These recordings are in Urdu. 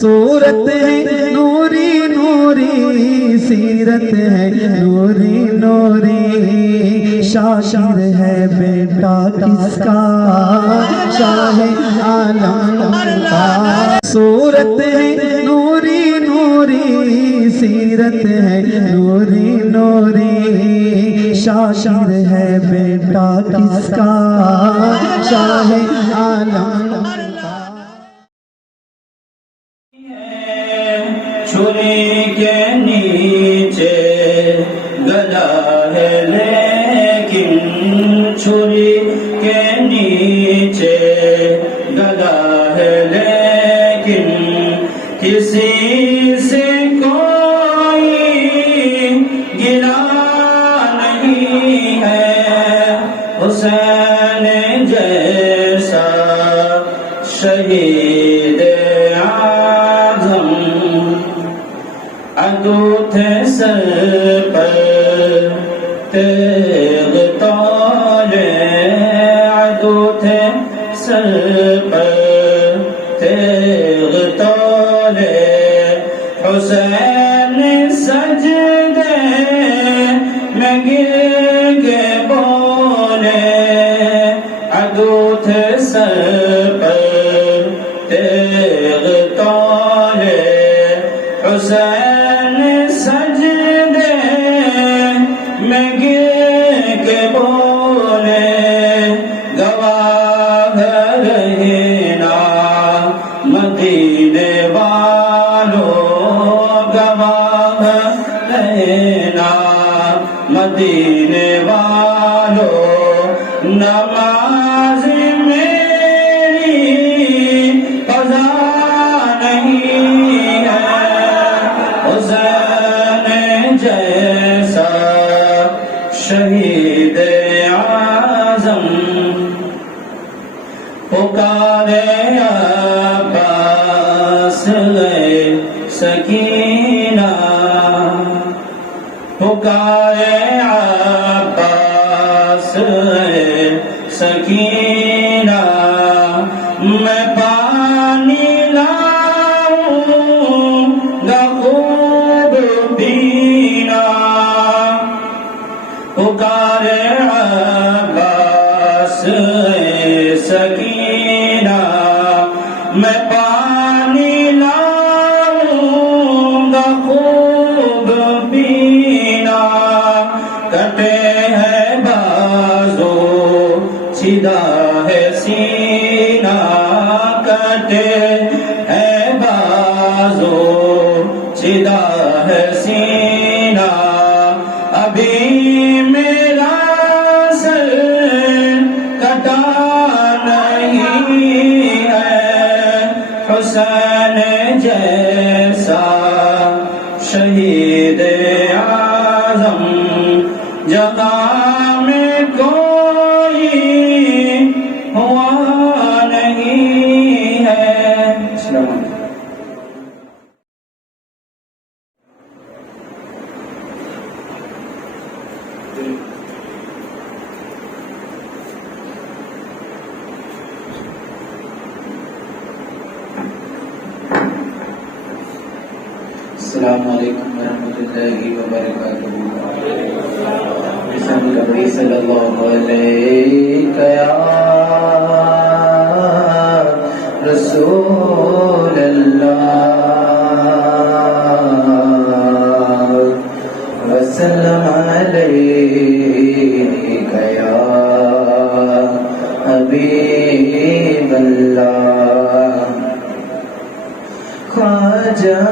صورت ہے نوری نوری، سیرت ہے نوری نوری، شاعر ہے بیٹا کس کا، شاہ عالم کا۔ صورت ہے نوری نوری، سیرت ہے نوری نوری، شاعر ہے بیٹا کس کا، شاہ عالم کا۔ چھری کے نیچے گدا ہے لیکن، چھری کے نیچے گدا ہے لیکن، کسی سے کوئی گلا نہیں ہے، حسین جیسا شہید اعظم، عدو تھے سر پر تیغ تالے، عدو تھے سر پر تیغ تالے، حسین سجدے میں گر کے بولے، عدو تھے سر پر تیغ تالے، حسین سجدے میں گر کے بولے، گواہ رہنا مدینے والو، گواہ رہنا مدینے والو، نماز میری قضا نہیں ہے، حسین جیسا شہید اعظم، پکارے عباس سکینہ، پکارے عباس سکینہ، میں پانی لاؤں گا خوب پینا، پکارے عباس سکینہ، میں پانی لاؤں گا خوب پینا، کٹے ہے بازو سیدھا ہے سینہ، کٹے ہے بازو سیدھا ہے سینہ، ابھی میرا سر کٹا نہیں ہے، حسین جیسا شہید اعظم، جہاں میں کوئی ہوا نہیں ہے۔ السلام علیکم۔ السلام علیکم ورحمۃ اللہ وبرکاتہ۔ بسم اللہ صلی اللہ علیہ یا رسول اللہ وسلم علیہ یا حبیب اللہ، خواجہ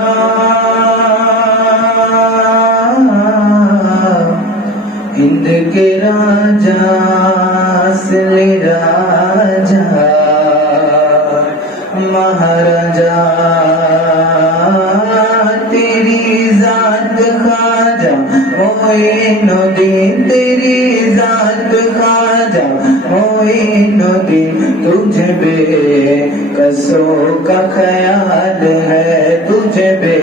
ہند کے راجا اصلی راجا، مہاراجا تیری ذات خواجہ معین الدین، تیری ذات خواجہ معین الدین، تجھ بے کسوں کا خیال ہے، تجھ بے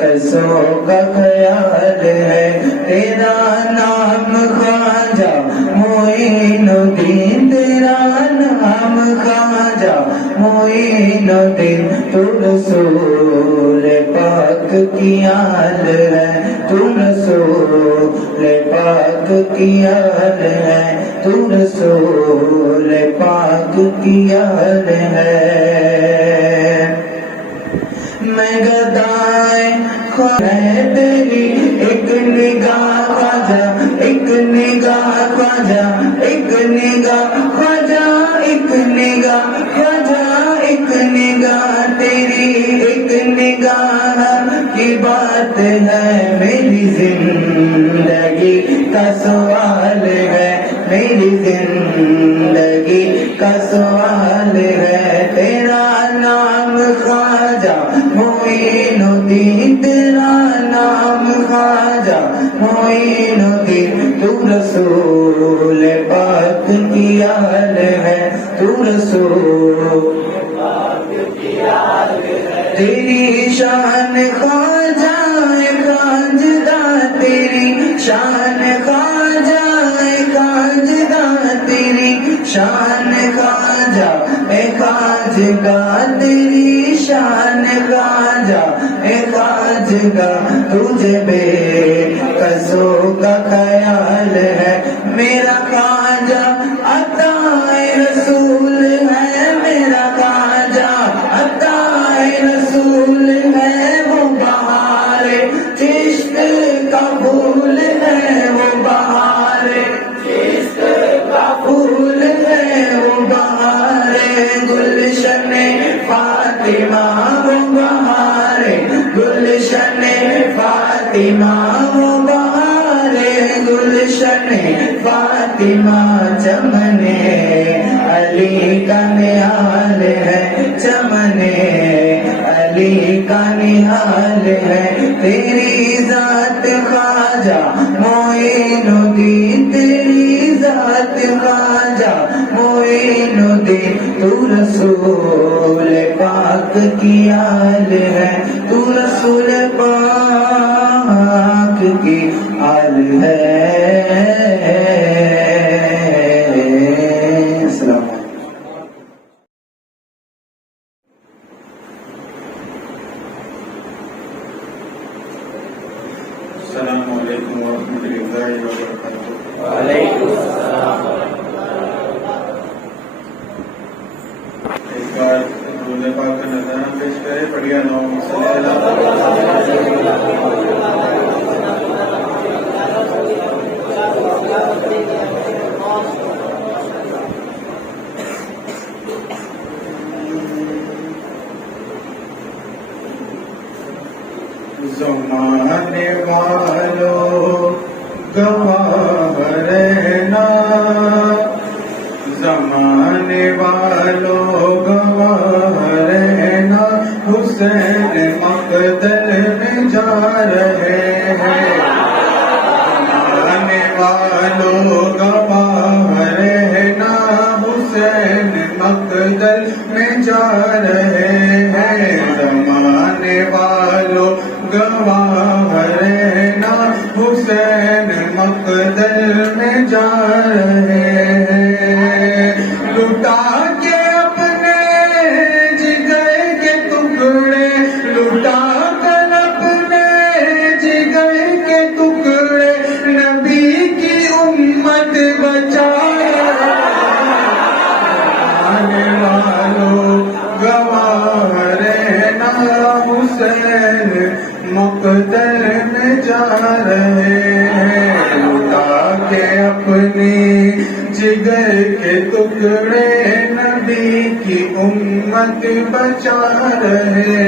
کسوں کا خیال ہے، تیرا نام خواجہ معین الدین، تیرا نام خواجہ معین الدین، تو رسول رسول پاک کی آل ہے، تو رسول پاک کی آل ہے، تو رسول پاک کی آل ہے۔ میں گدائے خواہ تیری ایک نگاہ خواجہ، ایک نگاہ خواجہ، ایک نگاہ خواجہ، ایک نگاہ خواجہ، ایک نگاہ تیری ایک نگاہ کی بات ہے، میری زندگی کا سوال ہے، میری زندگی کا سوال ہے۔ تیرا نام خواجہ معین الدین، تیرا نام خواجہ معین الدین، تو رسول پاک کی آل ہے، تو رسول پاک کی آل ہے۔ تیری شان خواجہ خواجدہ، تیری شان خواجہ خواجدہ، تیری شان خواجہ خواجگہ، تیری شان خواجہ خواجگہ، تجھے بے قصوں کا خیال ہے، میرا خواجہ عطا رسول ہے، میرا خواجہ عطا رسول ہے، وہ بہار چشت کا پھول ہے، وہ بہار چشت کا پھول ہے، وہ بہار گلشن فاطمہ، وہ بہار گلشن فاطمہ، وہ بہار گلشن فاطمہ، چمن علی کا نہال ہے، چمن علی کا نہال ہے، تیری ذات خواجہ معین الدین، تیری ذات خواجہ معین الدین، تو رسول پاک کی آل ہے، تو رسول پاک کی آل ہے۔ السلام علیکم۔ السلام علیکم ورحمۃ اللہ وبرکاتہ۔ وعلیکم السلام۔ ایک بار درود پاک کا نظرانہ پیش کرے، پڑھیے اللہم صلی علی زمانے والوں گواہ رہنا، زمانے والوں گواہ رہنا، حسین مقتل میں جا رہے ہیں، زمانے والوں گواہ رہنا، حسین مقتل میں جا رہے ہیں، زمانے والوں گواہ رہنا، حسین مقتل میں جا رہے ہیں، لٹا کے اپنے جگر کے ٹکڑے، لٹا کر اپنے جگر کے ٹکڑے، نبی کی امت بچائے، آنے والوں گواہ رہنا، حسین مقتل میں جا رہے ہیں، لٹا کے اپنی جگر کے ٹکڑے، نبی کی امت بچا رہے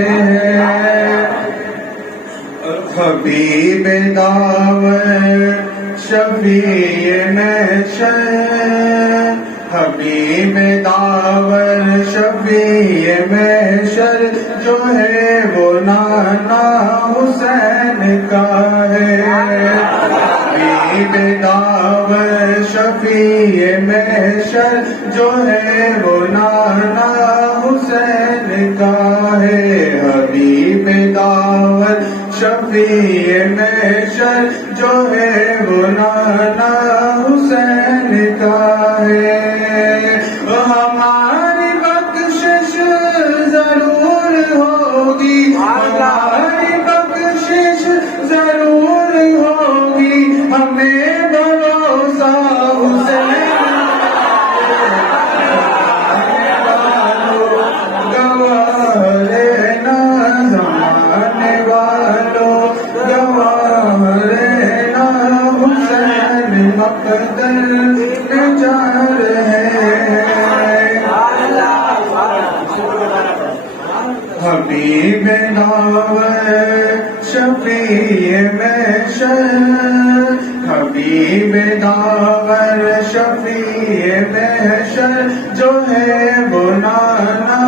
ہیں، حبیب دعوت شفیع محشر، حبیب دعوت شفیع محشر، جو ہے وہ نانا حسین کا ہے، حبیب دعوت شفیع محشر، جو ہے وہ نانا حسین کا ہے، حبیب دعوت شفیع محشر، جو ہے وہ نانا حسین کا ہے، ہماری بخشش ضرور ہوگی، حبیب داور شفیع محشر، حبیب داور شفیع محشر، جو ہے وہ نانا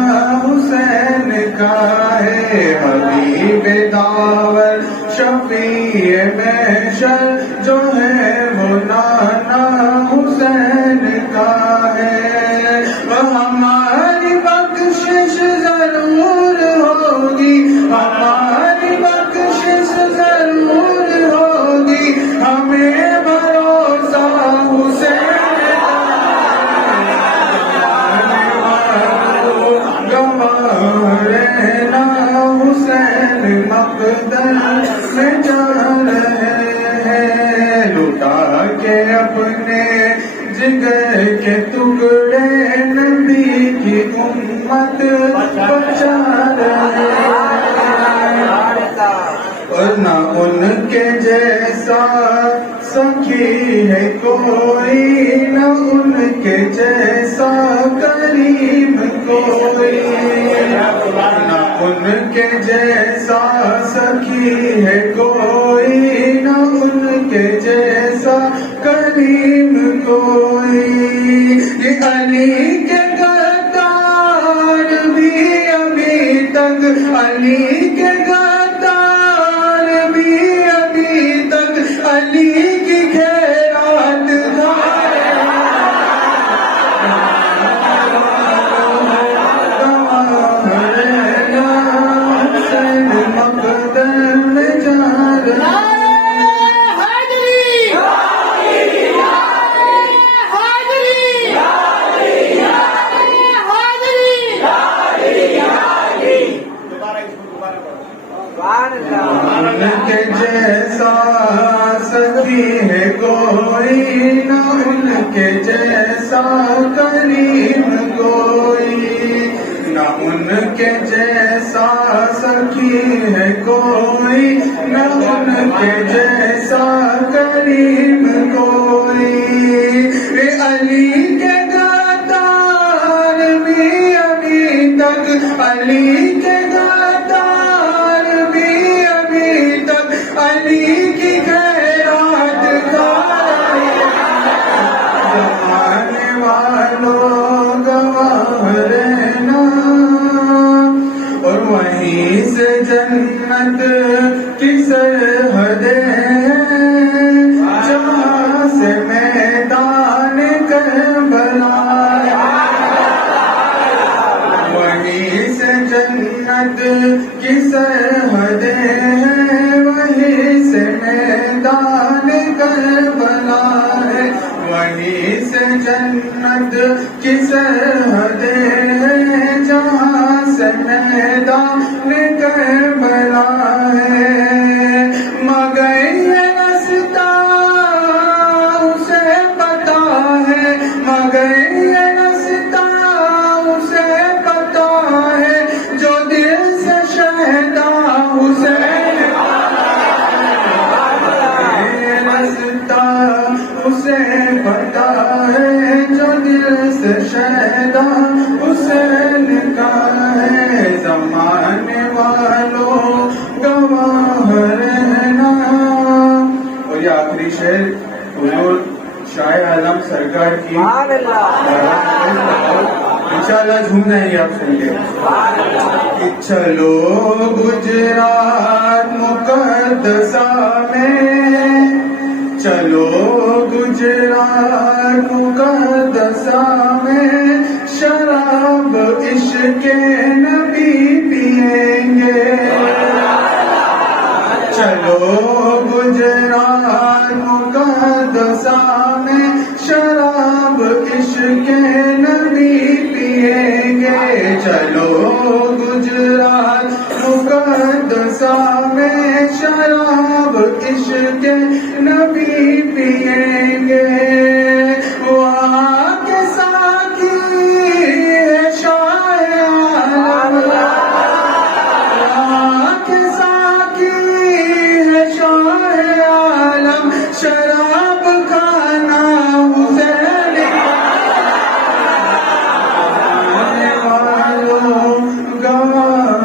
حسین کا ہے، حبیب داور شفیع محشر، جو ہے وہ نانا حسین کا ہے، وہ ہماری بخشش ضرور ہوگی، ہماری بخشش ضرور ہوگی، ہمیں بھروسہ حسین گواہ رہنا، حسین مقدر میں جا رہے ہیں، لٹا کے اپنے جگر کے ٹکڑے نبی کی امت بچا رہے ہیں، اور نہ ان کے جیسا سخی ہے کوئی، نہ ان کے جیسا کریم کوئی، نہ ان کے جیسا سخی ہے کوئی، نہ ان کے جیسا کریم کوئی، یہ علی کے غدار بھی ابھی تک، علی کے غدار بھی ابھی تک، علی کی خیرات حسین مقدر میں جا رہے ہیں۔ ان کے جیسا سخی ہے کوئی، نہ ان کے جیسا کریم کوئی، نہ ان کے جیسا سخی ہے کوئی، نہ ان کے جیسا کریم کوئی، علی کے غدار بھی ابھی تک، علی کے غدار بھی ابھی تک، علی کی خیرات زمانے والوں گواہ رہنا، اور وہیں سے جنت کی سرحدیں ہیں، جہاں سے میدان کربلا، وہیں سے جنت کی سرحدیں ہیں، وہیں سے میدان کربلا ہے، وہیں سے جنت کی سرحدیں ہیں، جہاں سے میدان کربلا ہے، مگر یہ رستہ اسے پتا ہے، مگر یہ رستہ اسے پتا ہے، جو دل سے شہدا حسین رستہ اسے پتا ہے، جو دل سے شہدا حسین کا ہے، زمانے والوں گواہ رہنا۔ اور یہ آخری شعر حضور شاہ عالم سرکار کی، انشاءاللہ جھوم جائیں گے آپ سن کے، کہ چلو گجرات مقدسہ میں، چلو گجرات مقدسہ میں، شراب عشق نبی پئیں گے، چلو گجرات مقدسہ میں، شراب عشق نبی پئیں گے، چلو گجرات مقدسہ میں، شراب عشق نبی پئیں گے، وہاں کے ساقی ہے شاہ عالم، وہاں کے ساقی ہے شاہ عالم، شراب کھانا حسین والوں گواہ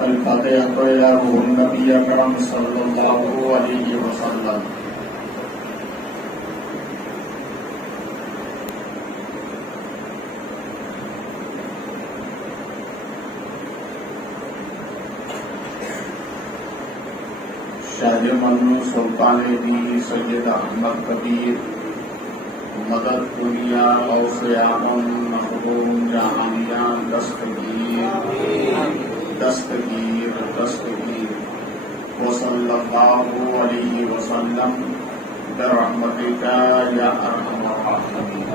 الفاتحة يا روح النبي أكرم صلى الله عليه وسلم۔ شاہ ممنوع سلطان دی سید احمد کبیر مدد پوریا غوث اعظم مخدوم جہانیہ دستگیر وصلی اللہ علیہ وسلم برحمتک یا ارحم الراحمین۔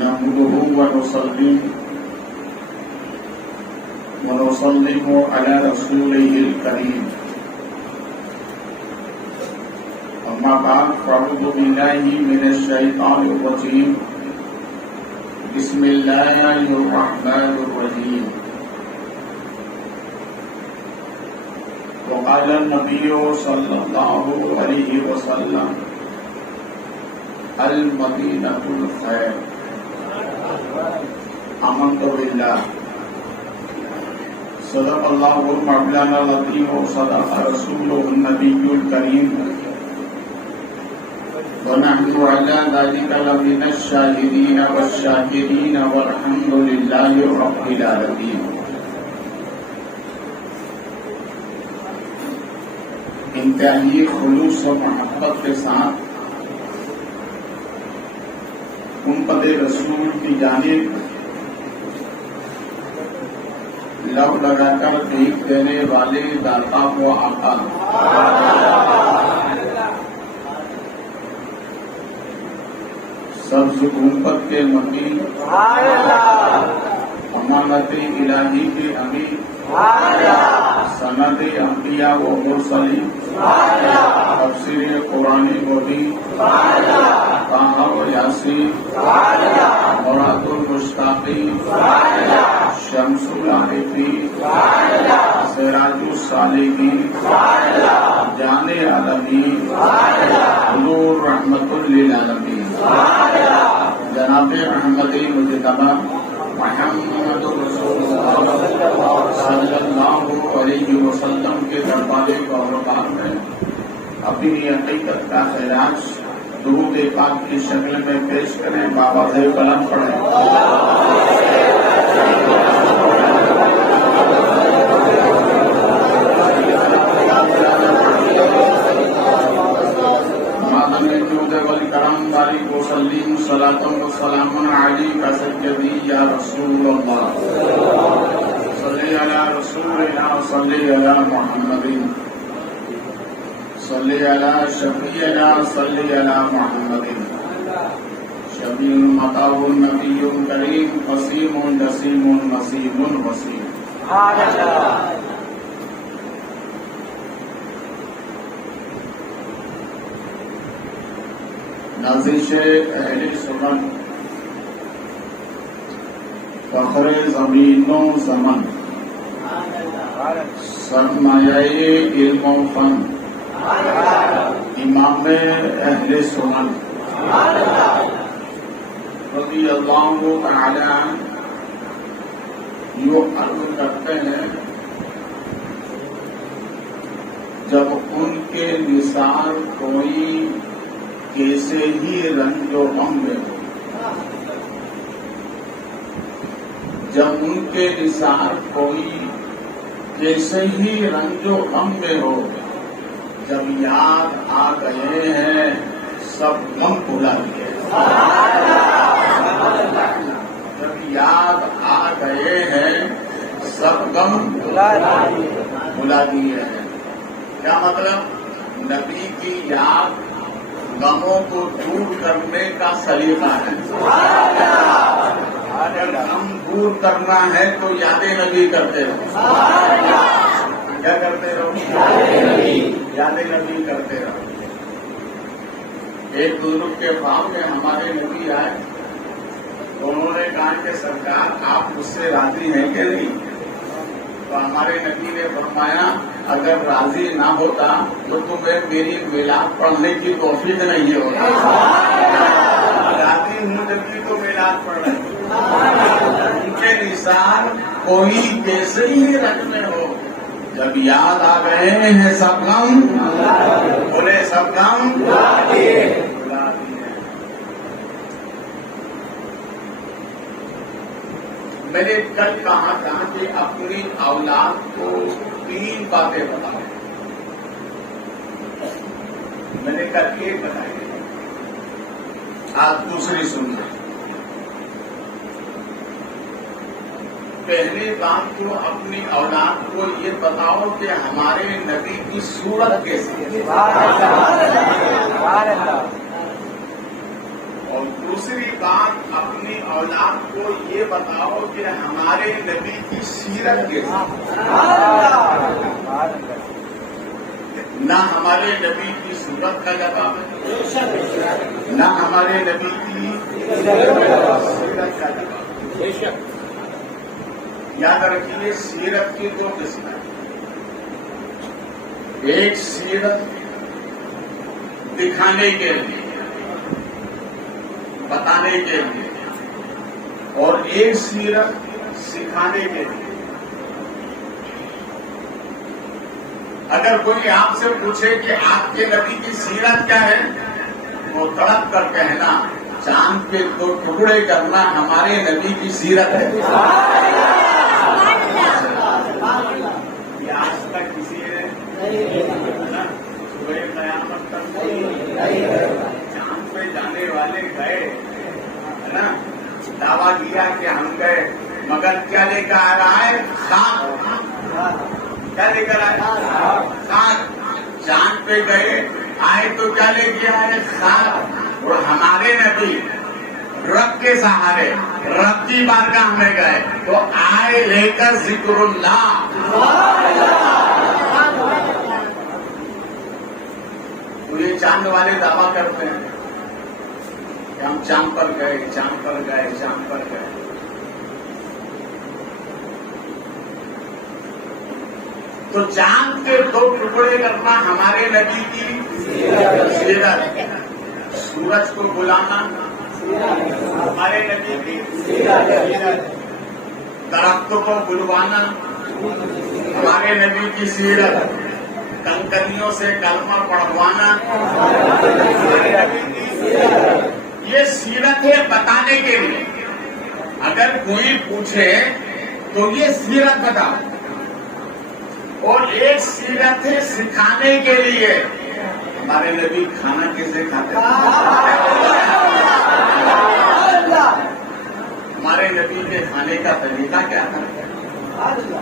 نحمده ونسلم على رسوله الكريم، أما بعد فأعوذ بالله من الشيطان الرجيم، بسم الله الرحمن الرحيم۔ وقال النبي صلى الله عليه وسلم المدينة الخير، آمنت بالله صدق اللہ مولانا العظیم وصدق رسوله النبی الکریم، ونحن على ذلك لمن الشاهدين والشاكرين والحمد لله رب العالمين۔ انتہائی خلوص و محبت کے ساتھ امت رسول کی جانب لو لگا کر بھیک دینے والے داتا و آقا سبز گنبد کے مقیم، امانت الہی کے امیر، سند انبیاء و مرسلین، تفسیر قرآن مبین، طٰہٰ و یاسین، مراد المشتاقین، شمس العارفین، سراج الصالحین، جان عالمین، نور رحمت للعالمین، جناب احمد مجتبی محمد رسول اللہ صلی اللہ علیہ وسلم کے دربار قربان میں اپنی حقیقت کا خراج درود پاک کی شکل میں پیش کریں۔ بابا سے قلم پڑھیں۔ والکرم بارک وسلم صلاۃ و سلام علیک سیدی یا رسول اللہ، صلی علی رسولنا صلی علی محمد، صلی علی شفیعنا صلی علی محمد، شفیع المطاع النبی کریم، وسیم نسیم وسیم وسیم۔ نازش اہل سنن، فخر زمین و زمن، سرمایہ علم و فن، امام اہل سنن رضی اللہ تعالی عنہ یہ عرض کرتے ہیں، جب ان کے نثار کوئی کیسے ہی رنج و غم میں ہو، جب ان کے نثار کوئی کیسے ہی رنج و غم میں ہو، جب یاد آ گئے ہیں سب غم بھلا دیے، جب یاد آ گئے ہیں سب غم بھلا دیے ہیں۔ کیا مطلب؟ نبی کی یاد غموں کو دور کرنے کا سلیقہ ہے۔ اگر غم دور کرنا ہے تو یاد نبی کرتے رہو۔ کیا کرتے رہو؟ یاد نبی کرتے رہو۔ ایک بزرگ کے پاؤں میں ہمارے نبی آئے تو انہوں نے کہا کہ سرکار آپ مجھ سے راضی ہیں کہ نہیں؟ تو ہمارے نبی نے فرمایا اگر راضی نہ ہوتا تو تمہیں میری میلاد پڑھنے کی توفیق نہیں ہوتا، راضی ہوں جبکہ تو میلاد پڑھ رہے ان کے نثار کوئی کیسے ہی رنگ میں ہو، جب یاد آ گئے ہیں سب غم، بولے سب غم بھلا دیے۔ میں نے کل کہا تھا کہ اپنی اولاد کو 3 باتیں بتائیں، میں نے کل ایک بتائی، آج دوسری سننا۔ پہلی بات تو اپنی اولاد کو یہ بتاؤ کہ ہمارے نبی کی صورت کیسی ہے، اور دوسری بات اپنی اولاد کو یہ بتاؤ کہ ہمارے نبی کی سیرت کیسی ہے۔ نہ ہمارے نبی کی صورت کا جواب ہے، نہ ہمارے نبی کی سیرت کا جواب ہے۔ یاد رکھیے سیرت کی 2 قسمیں، ایک سیرت دکھانے کے لیے، بتانے کے لیے، اور ایک سیرت سکھانے کے لیے۔ اگر کوئی آپ سے پوچھے کہ آپ کے نبی کی سیرت کیا ہے، وہ تڑپ کر کہنا چاند کے 2 ٹکڑے کرنا ہمارے نبی کی سیرت ہے۔ آج تک کسی نے صبح قیامت تک چاند پہ جانے والے گئے ہے نا، دعویٰ کیا کہ ہم گئے، مگر کیا لے کر آ رہا ہے؟ خاک۔ کیا لے کر آئے؟ خاک۔ چاند پہ گئے آئے تو کیا لے کے آئے؟ خاک۔ اور ہمارے نبی رب کے سہارے رب کی بارگاہ میں گئے تو آئے لے کر ذکر اللہ۔ تو یہ چاند والے دعویٰ کرتے ہیں کہ ہم چاند پر گئے، چاند پر گئے، چاند پر گئے۔ تو چاند کے 2 ٹکڑے کرنا ہمارے نبی کی سیرت، سورج کو بلانا ہمارے نبی کی سیرت، درختوں کو بلوانا ہمارے نبی کی سیرت، کنکریوں سے کلمہ پڑھوانا ہمارے نبی کی سیرت۔ یہ سیرت ہے بتانے کے لیے۔ اگر کوئی پوچھے تو یہ سیرت بتاؤ، اور ایک سیرت ہے سکھانے کے لیے۔ ہمارے نبی کھانا کیسے کھاتے ہیں، ہمارے نبی کے کھانے کا طریقہ کیا تھا،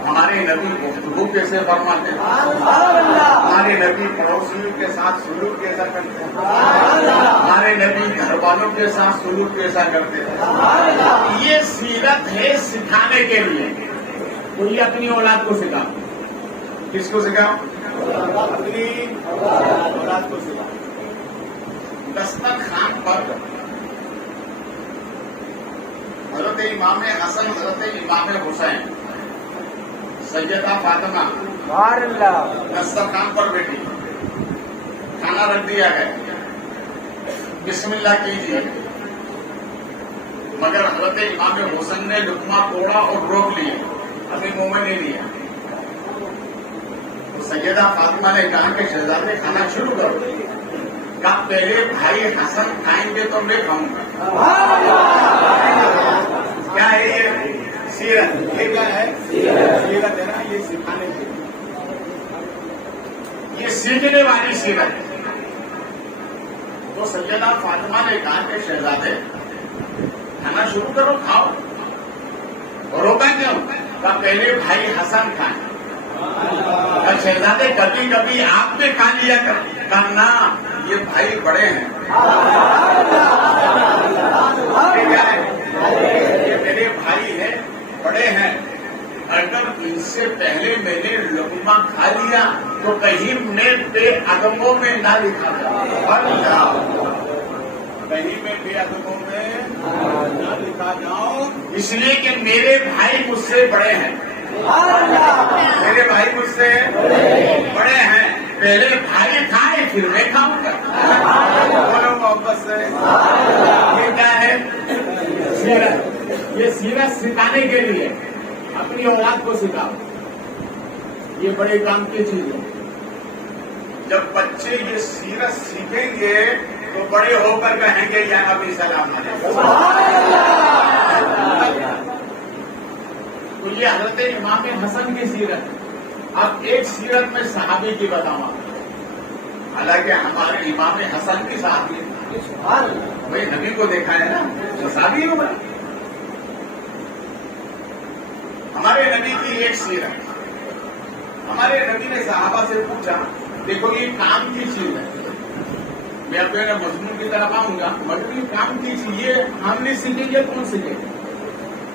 ہمارے نبی گفتگو کیسے فرماتے ہیں، ہمارے نبی پڑوسیوں کے ساتھ سلوک کیسا کرتے ہیں، ہمارے نبی گھر والوں کے ساتھ سلوک کیسا کرتے ہیں۔ یہ سیرت ہے سکھانے کے لیے۔ تو یہ اپنی اولاد کو سکھاؤ۔ کس کو سکھاؤ؟ اپنی اولاد کو سکھاؤ۔ دسترخوان پر حضرت امام حسن، حضرت امام حسین، سیدہ فاطمہ دسترخوان پر بیٹھی، کھانا رکھ دیا ہے، بسم اللہ کیجیے، مگر حضرت امام حسن نے لقمہ توڑا اور روک لیا، اپنے منہ میں نہیں لیا۔ سیدہ فاطمہ نے کہا کہ شہزادے کھانا شروع کرو۔ کہا پہلے بھائی حسن کھائیں گے تو میں کھاؤں گا۔ کیا ہے یہ سیرت؟ یہ کیا ہے سیرت؟ ہے نا، یہ سکھانے کی، یہ سیکھنے والی سیرت ہے۔ تو سیدہ فاطمہ نے کہا کہ شہزادے کھانا شروع کرو، کھاؤ۔ اور روکا کیوں؟ کہا پہلے بھائی حسن کھائیں۔ شہزادے کبھی کبھی آپ نے کھا لیا کرنا، یہ بھائی بڑے ہیں، یہ میرے بھائی ہیں، بڑے ہیں، اگر ان سے پہلے میں نے لقمہ کھا لیا تو کہیں میں بے ادبوں میں نہ لکھا جائے۔ کہیں میں بے ادبوں میں نہ لکھا جاؤں، اس لیے کہ میرے بھائی مجھ سے بڑے ہیں، میرے بھائی مجھ سے بڑے ہیں، پہلے بھائی کھائے پھر میں کھاؤں گا، بولو محبت سے۔ یہ کیا ہے؟ سیرت، یہ سیرت سکھانے کے لیے اپنی اولاد کو سکھاؤ، یہ بڑے کام کی چیز ہے۔ جب بچے یہ سیرت سیکھیں گے تو بڑے ہو کر کہیں گے یا نبی سلام علیکم۔ تو یہ حضرت امام حسن کی سیرت ہے۔ اب ایک سیرت میں صحابی کی بتاؤں آپ، حالانکہ ہمارے امام حسن کی صحابی بھائی نبی کو دیکھا ہے نا، تو صحابی ہو گئے۔ ہمارے نبی کی ایک سیرت، ہمارے نبی نے صحابہ سے پوچھا دیکھو یہ کام کی چیز ہے، میں اپنے مضمون کی طرف آؤں گا، مگر یہ کام کی چیز یہ ہم نہیں سیکھیں گے کون سیکھے گا؟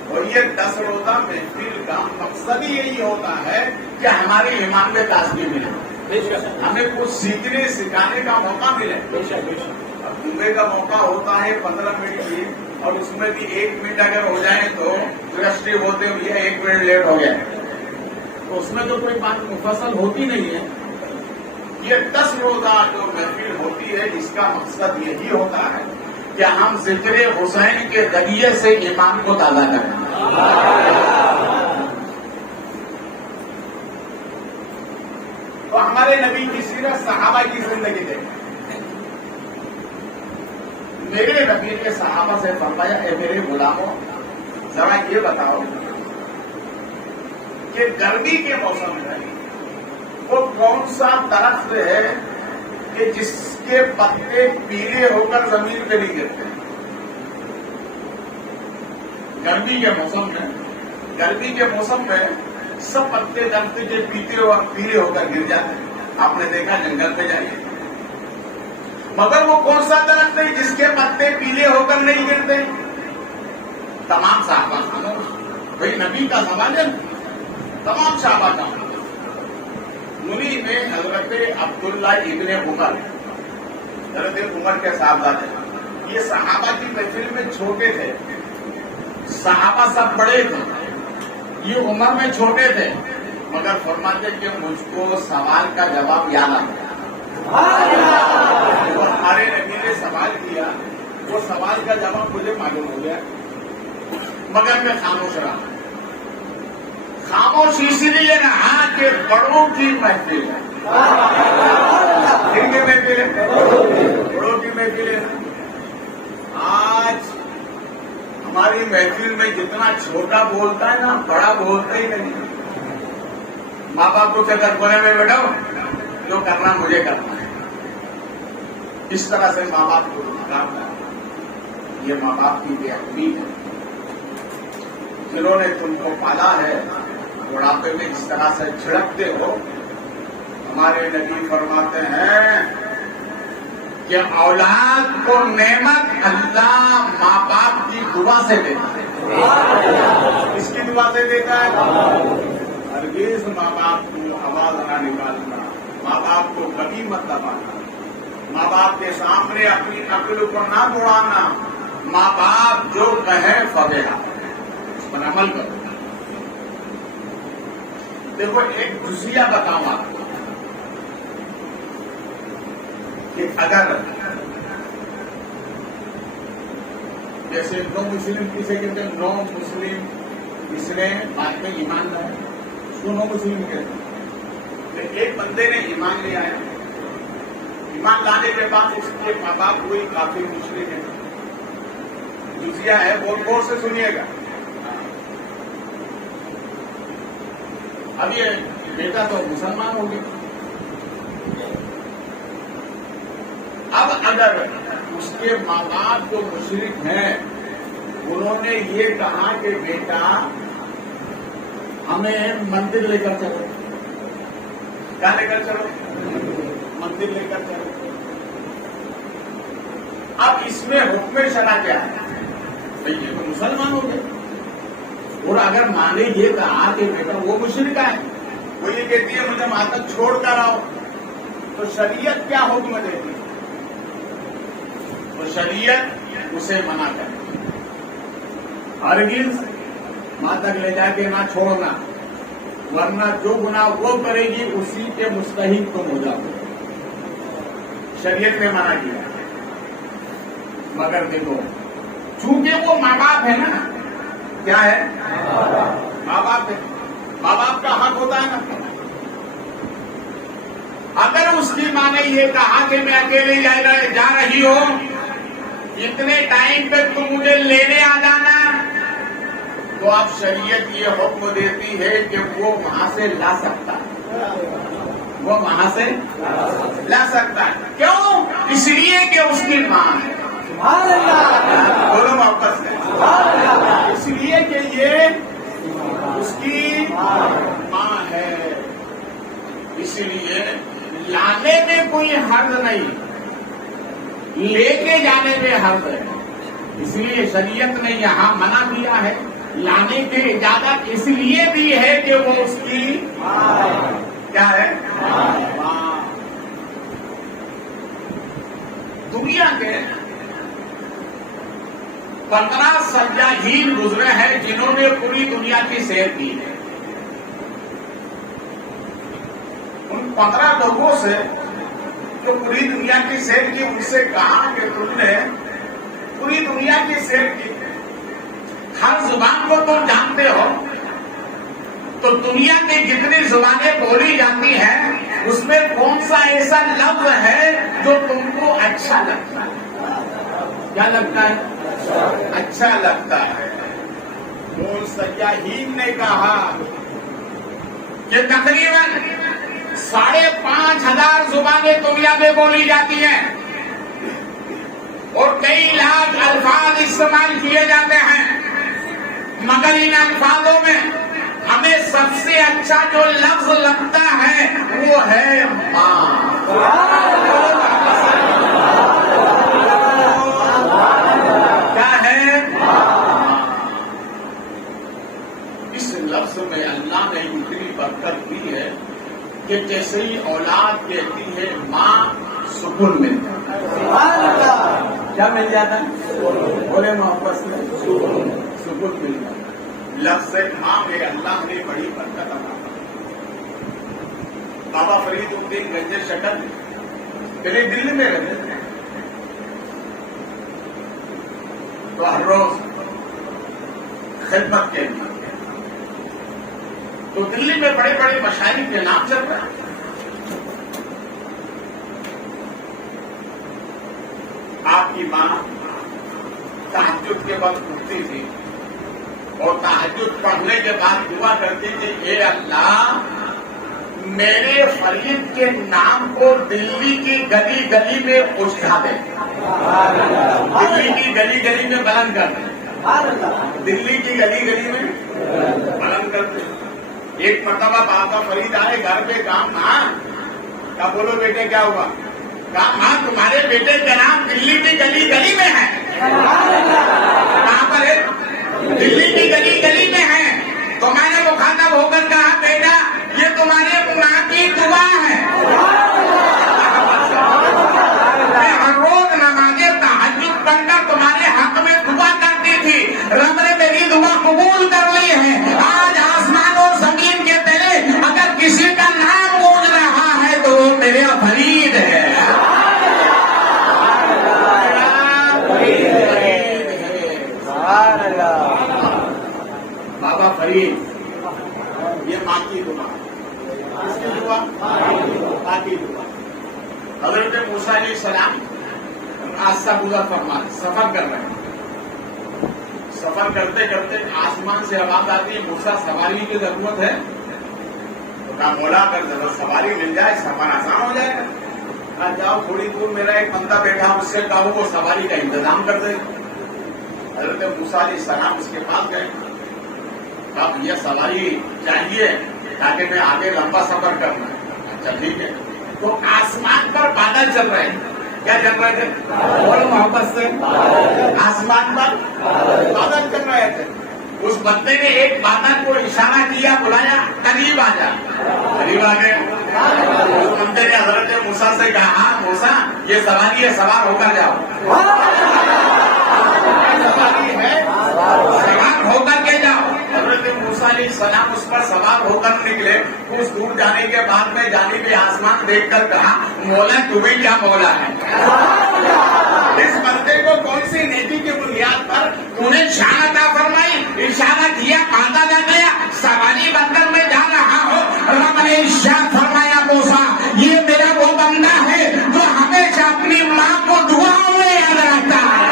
اور یہ 10 روزہ محفل کا مقصد ہی یہی ہوتا ہے کہ ہمارے ایمان میں تازگی ملے، ہمیں کچھ سیکھنے سکھانے کا موقع ملے۔ اب جمعے کا موقع ہوتا ہے 15 منٹ کی، اور اس میں بھی 1 منٹ اگر ہو جائے تو ٹرسٹی ہوتے ہوئے 1 منٹ لیٹ ہو گیا، تو اس میں تو کوئی بات مفصل ہوتی نہیں ہے۔ یہ 10 روزہ جو محفل ہوتی ہے اس کا مقصد یہی ہوتا ہے کہ ہم ذکر حسین کے ذریعے سے ایمان کو تازہ کریں۔ تو ہمارے نبی کی سیرت، صحابہ کی زندگی دیکھیں۔ میرے نبی نے صحابہ سے فرمایا اے میرے غلاموں ذرا یہ بتاؤ کہ گرمی کے موسم میں وہ کون سا درخت ہے کہ جس کے پتے پیلے ہو کر زمین پہ نہیں گرتے؟ گرمی کے موسم میں سب پتے درخت کے پیلے ہو کر گر جاتے ہیں، آپ نے دیکھا جنگل پہ جائیے، مگر وہ کون سا درخت ہے جس کے پتے پیلے ہو کر نہیں گرتے؟ تمام صحابہ، بھائی نبی کا سوال ہے، تمام صحابہ کا انہی میں حضرت عبداللہ ابن عمر، حضرت عمر کے صاحبزادے، یہ صحابہ کی محفل میں چھوٹے تھے، صحابہ سب بڑے تھے، یہ عمر میں چھوٹے تھے، مگر فرماتے کہ مجھ کو سوال کا جواب یاد آ گیا۔ ہمارے نبی نے سوال کیا، وہ سوال کا جواب مجھے معلوم ہو گیا، مگر میں خاموش رہا۔ خاموش اس لیے رہا کہ بڑوں کی محفل ہے، کن کی محفل ہے؟ بڑوں کی محفل ہے۔ آج ہماری محفل میں جتنا چھوٹا بولتا ہے نا، بڑا بولتا ہی نہیں۔ ماں باپ کو کہتا کونے میں بیٹھو، جو کرنا مجھے کرنا ہے، اس طرح سے ماں باپ کو کرنا ہے۔ یہ ماں باپ کی بے ادبی ہے، جنہوں نے تم کو پالا ہے، بڑھاپے میں اس طرح سے جھڑکتے ہو۔ ہمارے نبی فرماتے ہیں کہ اولاد کو نعمت اللہ ماں باپ کی دعا سے دیتا ہے۔ کس کی دعا سے دیتا ہے؟ ہرگز ماں باپ کو آواز نہ نکالنا، ماں باپ کو کبھی مت دبانا، ماں باپ کے سامنے اپنی عقل کو نہ دوڑانا، ماں باپ جو کہے فبیہا، اس پر عمل کرو۔ دیکھو ایک جزیہ بتاؤں آپ کو کہ اگر جیسے نو مسلم کسے کہتے ہیں؟ نو مسلم، اس نے بعد میں ایمان لایا، اس کو نو مسلم کہتے ہیں۔ کہ ایک بندے نے ایمان لے آیا، ایمان لانے کے بعد اس کے ماں باپ کوئی کافی مشرک ہے، جزیہ ہے، بہت غور سے سنیے گا۔ اب یہ بیٹا تو مسلمان ہو گیا، اب اگر اس کے ماں باپ جو مشرک ہیں انہوں نے یہ کہا کہ بیٹا ہمیں مندر لے کر چلو، کیا لے کر چلو؟ مندر لے کر چلو۔ اب اس میں حکم شرع کیا ہے؟ بھائی یہ تو مسلمان ہو گئے، اور اگر ماں نے یہ کہا کہ بیٹا وہ مشرکہ ہے، وہ یہ کہتی ہے مجھے وہاں تک چھوڑ کر آؤ، تو شریعت کیا حکم دیتی ہے؟ تو شریعت اسے منع کرے، ہرگز ماں تک لے جا کے نہ چھوڑنا، ورنہ جو گناہ وہ کرے گی اسی کے مستحق تم ہو جاؤ گے۔ شریعت نے منع کیا، مگر دیکھو چونکہ وہ ماں باپ ہے نا، کیا ہے؟ ماں باپ ہے، ماں باپ کا حق ہوتا ہے نا۔ اگر اس کی ماں نے یہ کہا کہ میں اکیلے جا رہی ہوں، اتنے ٹائم پہ تم مجھے لینے آ جانا، تو اب شریعت یہ حکم دیتی ہے کہ وہ وہاں سے لا سکتا ہے، وہ وہاں سے لا سکتا ہے۔ کیوں؟ اس لیے کہ اس کی ماں ہے، بولو واپس ہے، اس لیے کہ یہ اس کی ماں ہے، اس لیے لانے میں کوئی حرج نہیں، لے کے جانے میں حرج ہے۔ اس لیے شریعت نے یہاں منع کیا ہے، لانے کی اجازت اس لیے دی ہے کہ وہ اس کی کیا ہے؟ ماں۔ دنیا کے 15 سیاحین گزرے ہیں جنہوں نے پوری دنیا کی سیر کی ہے۔ ان 15 لوگوں سے جو پوری دنیا کی سیر کی، ان سے کہا کہ تم نے پوری دنیا کی سیر کی، ہر زبان کو تم جانتے ہو، تو دنیا کی جتنی زبانیں بولی جاتی ہیں اس میں کون سا ایسا لفظ ہے جو تم کو اچھا لگتا ہے؟ کیا لگتا ہے؟ اچھا لگتا ہے۔ ان سیاحین نے کہا کہ تقریباً 5,500 زبانیں دنیا میں بولی جاتی ہیں اور کئی لاکھ الفاظ استعمال کیے جاتے ہیں، مگر ان الفاظوں میں ہمیں سب سے اچھا جو لفظ لگتا ہے وہ ہے ماں۔ کیا ہے؟ اس لفظ میں اللہ نے اتنی برکت دی ہے کہ جیسے ہی اولاد کہتی ہے ماں، سکون ملتا ہے۔ کیا مل جاتا ہے؟ بولے محبت سے سکون ملتا ہے۔ لفظ ماں میں اللہ نے بڑی برکت عطا کی۔ بابا فرید الدین گنجر شکل پہلے دلی میں رہتے تھے، تو ہر روز خدمت کے لیے تو دلی میں بڑے بڑے مشاہیر کے نام چل رہے ہیں۔ آپ کی ماں تہجد کے وقت اٹھتی تھی اور تہجد پڑھنے کے بعد دعا کرتی تھی، اے اللہ میرے فرید کے نام کو دلی کی گلی گلی میں اچھا دے، دلی کی گلی گلی میں بلند کر دے، دلی کی گلی گلی میں بلند کر دے۔ ایک مرتبہ بابا فرید آئے گھر پہ، کام ماں کا بولو بیٹے کیا ہوا؟ کہا ماں تمہارے بیٹے کا نام دلی کی گلی گلی میں ہے۔ کہاں پر ہے؟ دلی کی گلی گلی میں ہے۔ تو میں نے مخاطب ہو کر کہا بیٹا یہ تمہارے ماں کی دعا ہے، میں ہر روز نماز تہجد پڑھ کر تمہارے حق میں دعا کرتی تھی، رب نے میری دعا قبول کر لی ہے۔ آج آسمان اور زمین کے تلے اگر کسی کا نام گونج رہا ہے تو وہ میرے فرید ہے۔ بابا فرید یہ ماں کی دعا، کس کی دعا؟ ماں کی دعا۔ حضرت موسیٰ علیہ السلام آستہ گزر فرما سفر کر رہے ہیں، سفر کرتے کرتے آسمان سے آواز آتی ہے موسیٰ سواری کی ضرورت ہے؟ تو کہا مولا اگر سواری مل جائے سفر آسان ہو جائے گا۔ کہا جاؤ تھوڑی دور میرا ایک بندہ بیٹھا اس سے کہو وہ سواری کا انتظام کر دے۔ حضرت موسیٰ علیہ السلام اس کے پاس گئے، اب یہ سواری چاہیے تاکہ میں آگے لمبا سفر کرنا ہے۔ اچھا ٹھیک ہے۔ تو آسمان پر بادل چل رہے ہیں، کیا چل رہے تھے؟ اور محبت سے آسمان پر بادل چل رہے تھے۔ اس بندے نے ایک بادل کو اشارہ کیا، بلایا قریب آ جا، قریب آ گئے۔ اس بندے نے حضرت موسیٰ سے کہا ہاں موسیٰ یہ سواری ہے، سوار ہو کر جاؤ۔ موسیٰ علیہ السلام اس پر سوار ہو کر نکلے، کچھ دور جانے کے بعد میں جانب آسمان دیکھ کر کہا مولا تمہیں کیا مولا ہے؟ اس بندے کو کون سی نیکی کی بنیاد پر تو نے شان عطا فرمائی؟ اشارہ کیا، آدھا نہ گیا، سواری بن کر میں جا رہا ہوں۔ رب نے ارشاد فرمایا موسیٰ یہ میرا وہ بندہ ہے جو ہمیشہ اپنی ماں کو دعاؤں میں یاد رکھتا ہے،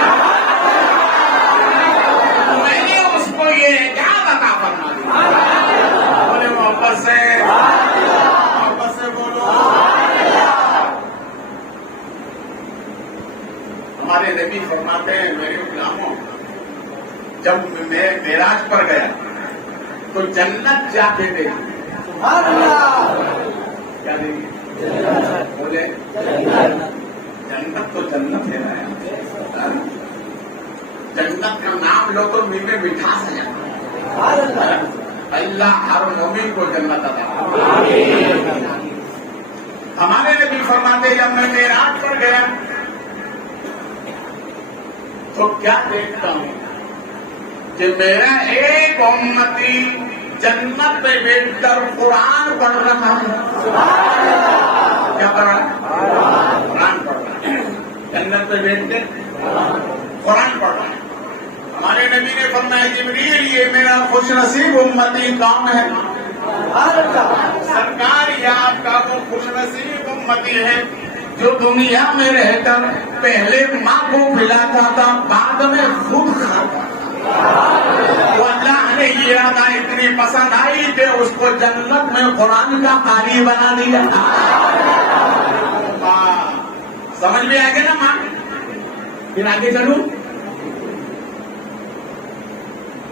میں نے اس کو یہ اعجاز عطا فرما دیا۔ بولے محبت سے بولو۔ ہمارے نبی فرماتے ہیں میرے غلاموں، جب میں معراج پر گیا تو جنت جا کے دیکھی۔ کیا دیکھی؟ بولے جنت تو جنت ہے نا، جنت کا نام لو تو منہ میں مٹھاس ہے۔ اللہ ہر مومن کو جنت عطا فرمائے۔ ہمارے نبی فرماتے جب میں معراج پر گیا تو کیا دیکھتا ہوں کہ میرا ایک امتی جنت میں بیٹھ کر قرآن پڑھ رہا ہے۔ کیا پڑھ رہا ہے؟ قرآن پڑھ رہا ہے۔ جنت میں بیٹھ کے قرآن پڑھ رہا ہے۔ ہمارے نبی نے فرمایا جبریل یہ میرا خوش نصیب امتی کون ہے؟ سرکار یہ آپ کا وہ خوش نصیب امتی ہے جو دنیا میں رہ کر پہلے ماں کو کھلاتا تھا، بعد میں خود کھاتا۔ تو اللہ نے یہ ارادہ اتنی پسند آئی کہ اس کو جنت میں قرآن کا قاری بنا دیا۔ سمجھ میں آ گیا نا ماں؟ پھر آگے چلوں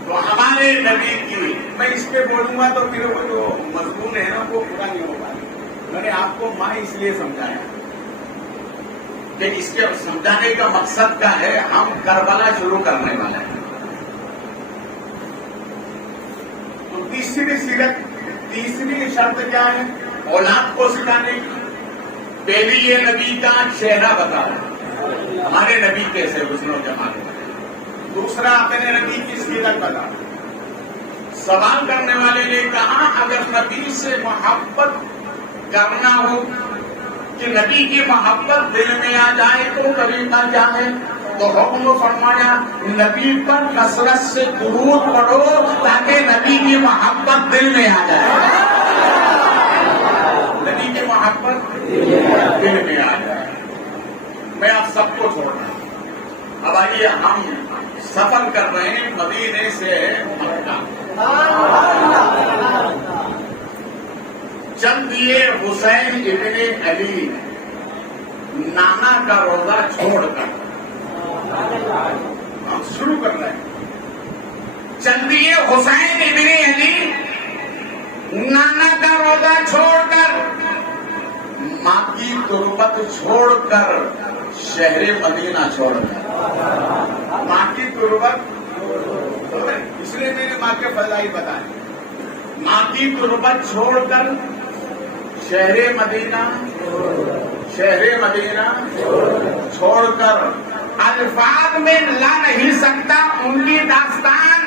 تو ہمارے نبی کی، میں اس پہ بولوں گا تو پھر وہ جو مضمون ہے نا وہ پورا نہیں ہوگا۔ میں نے آپ کو ماں اس لیے سمجھایا کہ اس کے سمجھانے کا مقصد کیا ہے، ہم کربلا شروع کرنے والے ہیں۔ تو تیسری شرط کیا ہے؟ اولاد کو سکھانے کی۔ پہلی یہ نبی کا چہرہ بتا رہا، ہمارے نبی کیسے حسن و جمال۔ دوسرا اپنے نبی کی سیرت بتا۔ سوال کرنے والے نے کہا اگر نبی سے محبت کرنا ہو کہ نبی کی محبت دل میں آ جائے تو طریقہ کیا ہے؟ تو حکم فرمایا نبی پر کثرت سے درود پڑھو تاکہ نبی کی محبت دل میں آ جائے۔ نبی کی محبت دل میں آ جائے۔ میں آپ سب کو چھوڑ رہا ہوں۔ اب آئیے ہم سفر کر رہے ہیں مدینے سے مکہ۔ چند دیے حسین ابن علی نانا کا روزہ چھوڑ کر، ہم شروع کر رہے ہیں۔ چند دیے حسین ابن علی نانا کا روزہ چھوڑ کر، ماں کی تربت چھوڑ کر، شہر مدینہ چھوڑ کر، ماں کی تربت، اس لیے میں نے ماں کے فضائل بتائے۔ ماں کی تربت چھوڑ کر شہر مدینہ چھوڑ کر، الفاظ میں لا نہیں سکتا ان کی داستان۔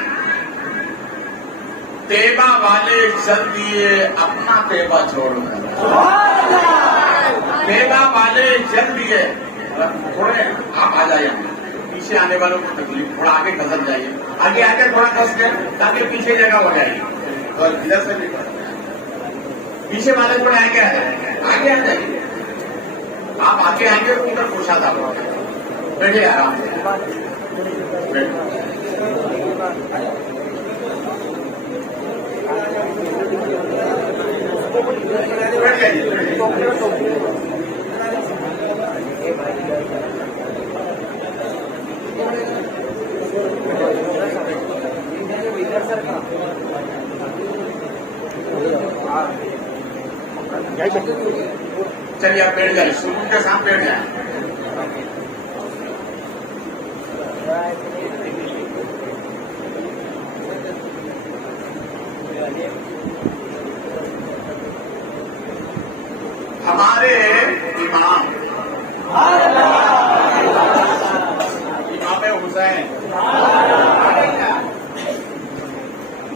طیبہ والے چل دیے اپنا طیبہ چھوڑ کر، طیبہ والے چل دیے۔ تھوڑے آپ آ جائیے، پیچھے آنے والوں کو تکلیف، تھوڑا آگے گزر جائیے، آگے آگے تھوڑا کس کے تاکہ پیچھے جگہ ہو جائے گی، اور ادھر سے بھی پیچھے والے تھوڑے آگے آ جائیں، آگے آ جائیے۔ آپ آگے آئیں گے تو ادھر خوشا تھا، بیٹھے آرام سے، بیٹھ جائیے۔ چلیے آپ بیٹھ جائیے، سکون کے ساتھ بیٹھ جائیں۔ ہمارے امام حسین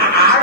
8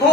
2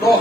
2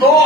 2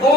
2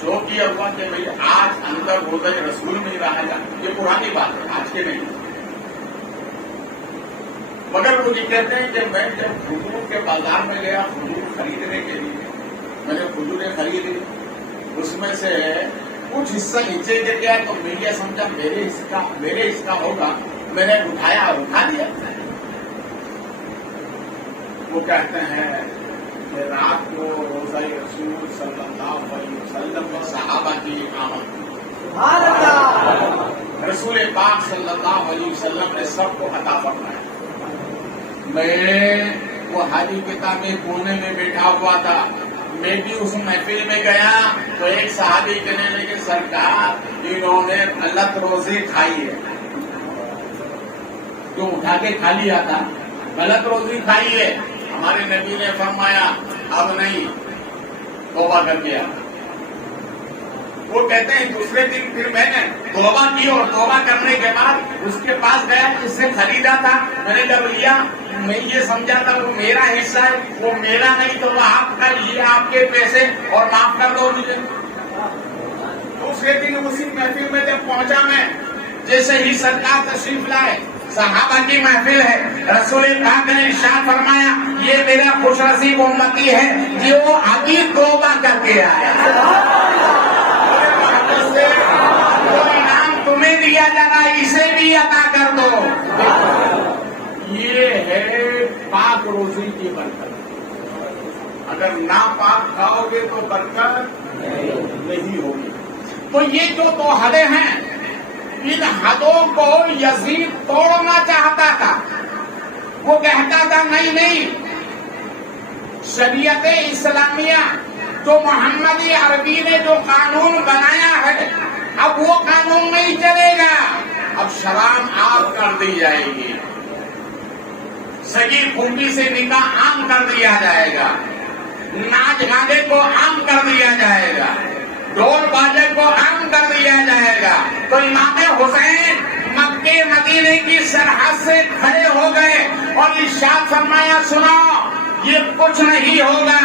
شو کیا ہوا کہ بھائی آج اندر روزہ رسول نہیں رہا گا، یہ پرانی بات ہے، آج کے نہیں. مگر وہ یہ کہتے ہیں کہ میں جب کھجور کے بازار میں گیا کھجور خریدنے کے لیے، میں نے کھجوریں خریدی، اس میں سے کچھ حصہ نیچے گر گیا تو میں یہ سمجھا میرے اس کا ہوگا، میں نے اٹھا دیا. وہ کہتے ہیں کہ رات کو روزہ رسول صلی اللہ علیہ وسلم اور صحابہ کی اقامت، رسول پاک صلی اللہ علیہ وسلم نے سب کو عطا فرمایا. میں وہ حاجی کتاب میں کونے میں بیٹھا ہوا تھا، میں بھی اس محفل میں گیا تو ایک صحابی کہنے لگے سرکار انہوں نے غلط روزی کھائی ہے، جو اٹھا کے کھا لیا تھا غلط روزی کھائی ہے. ہمارے نبی نے فرمایا اب نہیں، توبہ کر دیا. وہ کہتے ہیں دوسرے دن پھر میں نے توبہ کی اور توبہ کرنے کے بعد اس کے پاس گیا جس سے خریدا تھا، میں نے جب لیا میں یہ سمجھا تھا وہ میرا حصہ ہے، وہ میرا نہیں تو وہ آپ کا، یہ آپ کے پیسے اور معاف کر دو مجھے. دوسرے دن اسی محفل میں جب پہنچا میں، جیسے ہی سرکار تشریف لائے، صحابہ کی محفل ہے، رسول پاک نے ارشاد فرمایا یہ میرا خوش نصیب امتی ہے جو ابھی توبہ کر کے آیا. جو انعام تمہیں دیا جانا اسے بھی عطا کر دو. یہ ہے پاک روزی کی برکت. اگر ناپاک کھاؤ گے تو برکت نہیں ہوگی. تو یہ جو دو حدیں ہیں، ان حدوں کو یزید توڑنا چاہتا تھا. وہ کہتا تھا نہیں، شریعت اسلامیہ جو محمدی عربی نے جو قانون بنایا ہے اب وہ قانون نہیں چلے گا، اب شراب عام کر دی جائے گی، سگی پھوپھی سے نکاح عام کر دیا جائے گا، ناچ گانے کو عام کر دیا جائے گا، ڈھول باجے کو عام کر دیا جائے گا. تو امام حسین مکے مدینے کی سرحد سے کھڑے ہو گئے اور ارشاد فرمایا سنو یہ کچھ نہیں ہوگا،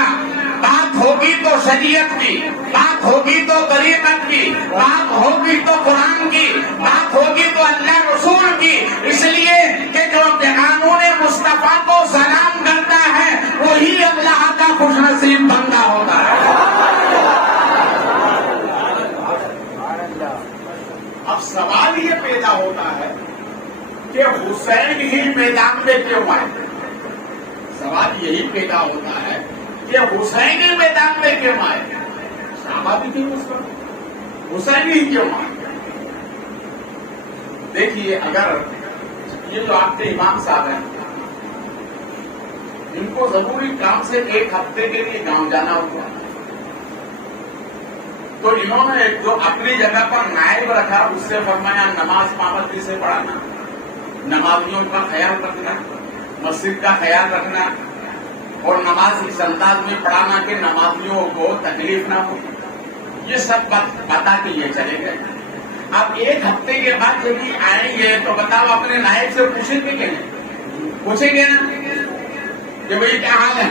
بات ہوگی تو شریعت کی، بات ہوگی تو طریقت کی، بات ہوگی تو قرآن کی، بات ہوگی تو اللہ رسول کی. اس لیے کہ جو قانون مصطفیٰ کو سلام کرتا ہے وہی اللہ کا خوش نصیب بندہ ہوتا ہے. اب سوال یہ پیدا ہوتا ہے کہ حسین ہی میدان میں کیوں آئے؟ سوال یہی پیدا ہوتا ہے کہ حسین ہی میدان میں کیوں آئے؟ صحابہ بھی تھی اس وقت، حسین ہی کیوں آئے؟ دیکھیے اگر یہ جو آپ کے امام صاحب ہیں ان کو ضروری کام سے ایک ہفتے کے لیے گاؤں جانا ہوا تو انہوں نے جو اپنی جگہ پر نائب رکھا اس سے فرمایا نماز پابندی سے پڑھانا، نمازیوں کا خیال رکھنا، مسجد کا خیال رکھنا اور نماز اس انداز میں پڑھانا کہ نمازیوں کو تکلیف نہ ہو. یہ سب بتا کے یہ چلے گئے. اب ایک ہفتے کے بعد جب یہ آئیں گے تو بتاؤ اپنے نائب سے پوچھیں گے کہ نہیں؟ پوچھیں گے نا کہ بھائی کیا حال ہے.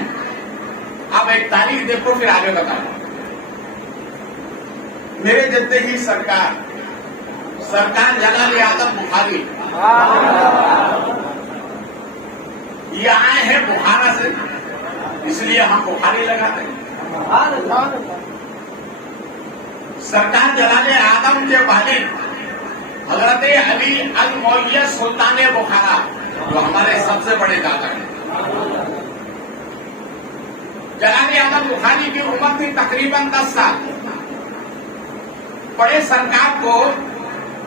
اب ایک تاریخ دیکھو پھر آگے بتاؤ. میرے جدے ہی سرکار جلال اعظم بخاری یہ آئے ہیں بخارا سے، اس لیے ہم بخاری لگاتے ہیں. سرکار جلال اعظم کے والد حضرت علی المولیہ سلطان بخارا جو ہمارے سب سے بڑے دادا ہیں. جلال اعظم بخاری کی عمر تھی تقریباً 10 سال. بڑے سرکار کو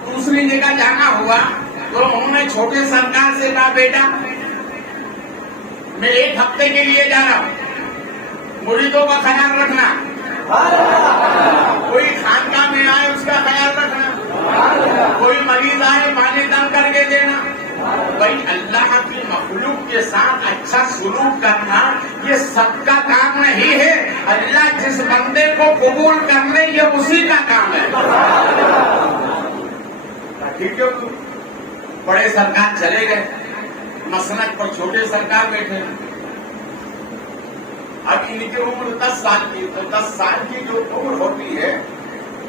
دوسری جگہ جانا ہوا تو انہوں نے چھوٹے سرکار سے کہا بیٹا میں ایک ہفتے کے لیے جا رہا ہوں، مریدوں کا خیال رکھنا، کوئی خانقاہ میں آئے اس کا خیال رکھنا، کوئی مریض آئے پانی دم کر کے دینا. بھائی اللہ کی مخلوق کے ساتھ اچھا سلوک کرنا یہ سب کا کام نہیں ہے. اللہ جس بندے کو قبول کر لے یہ اسی کا کام ہے. ٹھیک ہے. بڑے سرکار چلے گئے، مسند پر چھوٹے سرکار بیٹھے. اب ان کی عمر 10 سال کی، تو 10 سال کی جو عمر ہوتی ہے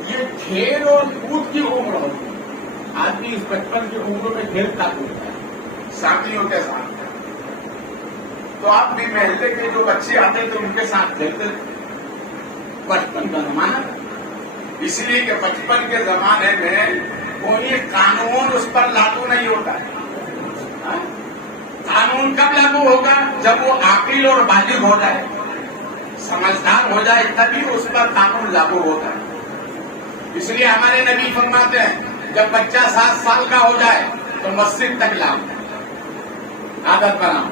یہ کھیل اور کود کی عمر ہوتی ہے. آدمی اس بچپن کی عمر میں کھیلتا کودتا ہے ساتھیوں کے ساتھ. تو آپ بھی محلے کے جو بچے آتے تھے ان کے ساتھ کھیلتے تھے. بچپن کا زمانہ اس لیے کہ بچپن کے زمانے میں کوئی قانون اس پر لاگو نہیں ہوتا ہے. قانون کب لاگو ہوگا؟ جب وہ عاقل اور بالغ ہو جائے, سمجھدار ہو جائے, تبھی اس پر قانون لاگو ہوتا ہے. اس لیے ہمارے نبی فرماتے ہیں جب بچہ 7 سال کا ہو جائے تو مسجد تک لاؤ, عادت بناؤ.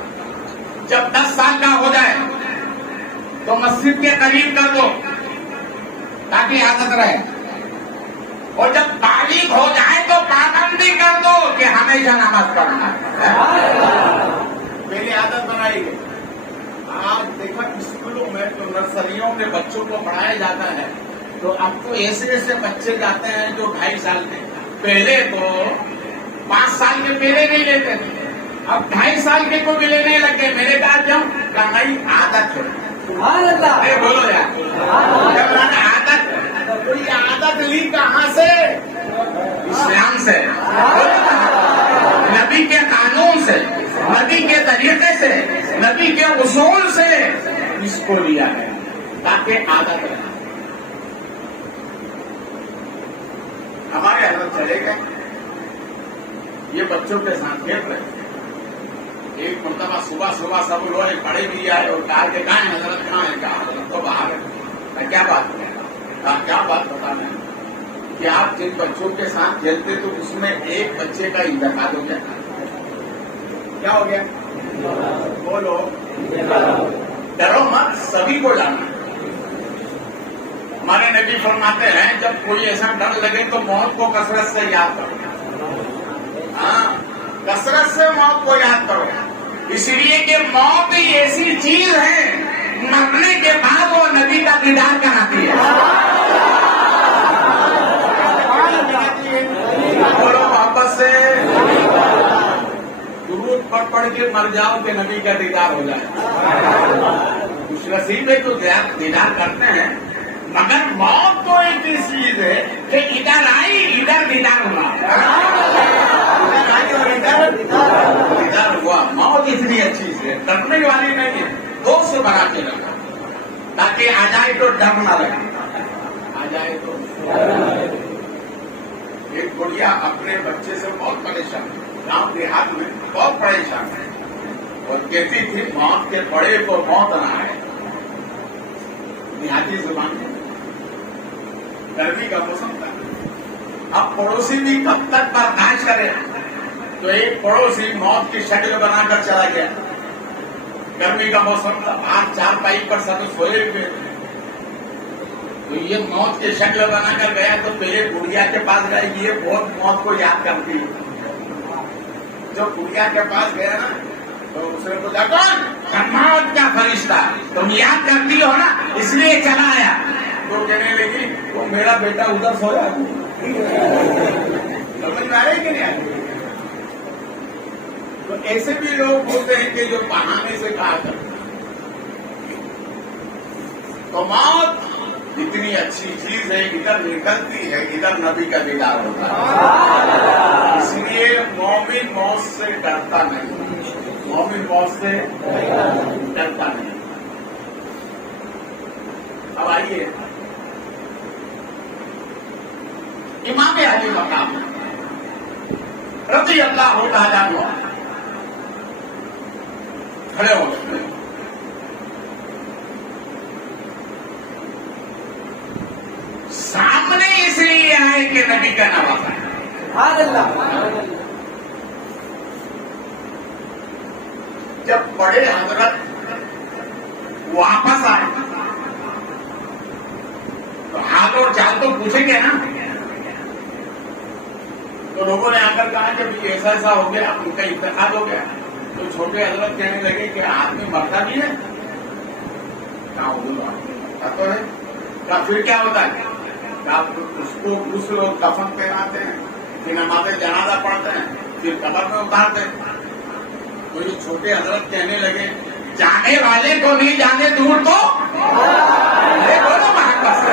جب 10 سال کا ہو جائے تو مسجد کے قریب کر دو تاکہ عادت رہے. اور جب بالغ ہو جائے تو پابندی کر دو کہ ہمیشہ نماز پڑھنا ہے. پہلے عادت بنائی گئی. آج دیکھا اسکولوں میں تو نرسریوں میں بچوں کو پڑھایا جاتا ہے تو اب تو ایسے ایسے بچے جاتے ہیں جو 2.5 سال کے. پہلے تو 5 سال کے پہلے نہیں لیتے تھے, اب 2.5 سال کے کو بھی لینے لگے. میرے کہا جب نئی عادت ہے, بولو یار, جب عادت تو یہ عادت لی کہاں سے؟ اسلام سے, نبی کے قانون سے, نبی کے طریقے سے, نبی کے اصول سے اس کو لیا ہے تاکہ عادت رہے. ہمارے حضرت چلے گئے, یہ بچوں کے ساتھ کھیل رہے. ایک مرتبہ صبح سب لوگوں نے پڑھے بھی آئے اور کہا کہ کہاں ہے حضرت, کہاں ہے؟ کہا حضرت تو باہر ہے. میں کیا بات کریں؟ کیا بات بتانا ہے کہ آپ جن بچوں کے ساتھ کھیلتے تو اس میں ایک بچے کا انتقال ہو گیا. کیا ہو گیا؟ بولو, ڈرو مت, سبھی کو لانا. ہمارے نبی فرماتے ہیں جب کوئی ایسا ڈر لگے تو موت کو کثرت سے یاد کرو. ہاں, کثرت سے موت کو یاد کرو. اس لیے کہ موت ہی ایسی چیز ہے مرنے کے بعد وہ نبی کا دیدار کراتی ہے. بولو واپس سے, درود پڑھ کے مر جاؤ کہ نبی کا دیدار ہو جائے. اس نصیب میں تو دیدار کرتے ہیں, مگر موت تو ایک چیز ہے کہ ادھر آئی ادھر دیدار ہوا, دیدار ہوا. موت اتنی اچھی ہے, ڈرنے والی نہیں ہے, دوست سے بنا کے رکھا تاکہ آ جائے تو ڈر نہ لگے. آ جائے تو ایک گڑیا اپنے بچے سے بہت پریشان, گاؤں دیہات میں بہت پریشان ہے, اور کہتی تھی موت کے بڑے کو موت نہ آئے. دیہاتی زبان میں گرمی کا موسم تھا. اب پڑوسی بھی کب تک برداشت کرے, تو ایک پڑوسی موت کی شکل بنا کر چلا گیا. گرمی کا موسم تھا, 4 پر سب سوئے ہوئے, تو یہ موت کی شکل بنا کر گیا. تو پہلے گڑیا کے پاس گئے, یہ بہت موت کو یاد کرتی ہے. جو گڑیا کے پاس گیا نا تو اس نے پوچھا کون؟ موت کا فرشتہ, تم یاد کرتی ہو نا اس لیے چلا آیا. تو کہنے لگی وہ میرا بیٹا ادھر سویا. سمجھ میں آ رہی کہ نہیں آ رہی؟ تو ایسے بھی لوگ ہوتے ہیں کہ جو بہانے سے کہا کرتے ہیں. تو موت اتنی اچھی چیز ہے, ادھر نکلتی ہے, ادھر نبی کا دیدار ہوتا ہے. اس لیے مومن موت سے ڈرتا نہیں, مومن موت سے ڈرتا نہیں. اب آئیے امام علی مقام رضی اللہ تعالیٰ عنہ کھڑے ہو گئے. سامنے اس لیے آئے کہ نبی کا نوازا ہے. جب بڑے حضرت واپس آئے تو حال اور چال تو پوچھیں گے نا. تو لوگوں نے آ کر کہا کہ ایسا ایسا ہو گیا, ان کا انتقال ہو گیا. تو چھوٹے حضرت کہنے لگے کہ آدمی مرتا بھی ہے, کہاں مرتا تو ہے, کہا پھر کیا ہوتا ہے؟ کہا اس کو کچھ لوگ دفن پہناتے ہیں, پھر نماز جنازہ پڑھتے ہیں, پھر قبر میں اتارتے ہیں. تو یہ چھوٹے حضرت کہنے لگے جانے والے کو نہیں جانے دور تو بولو محبت سے.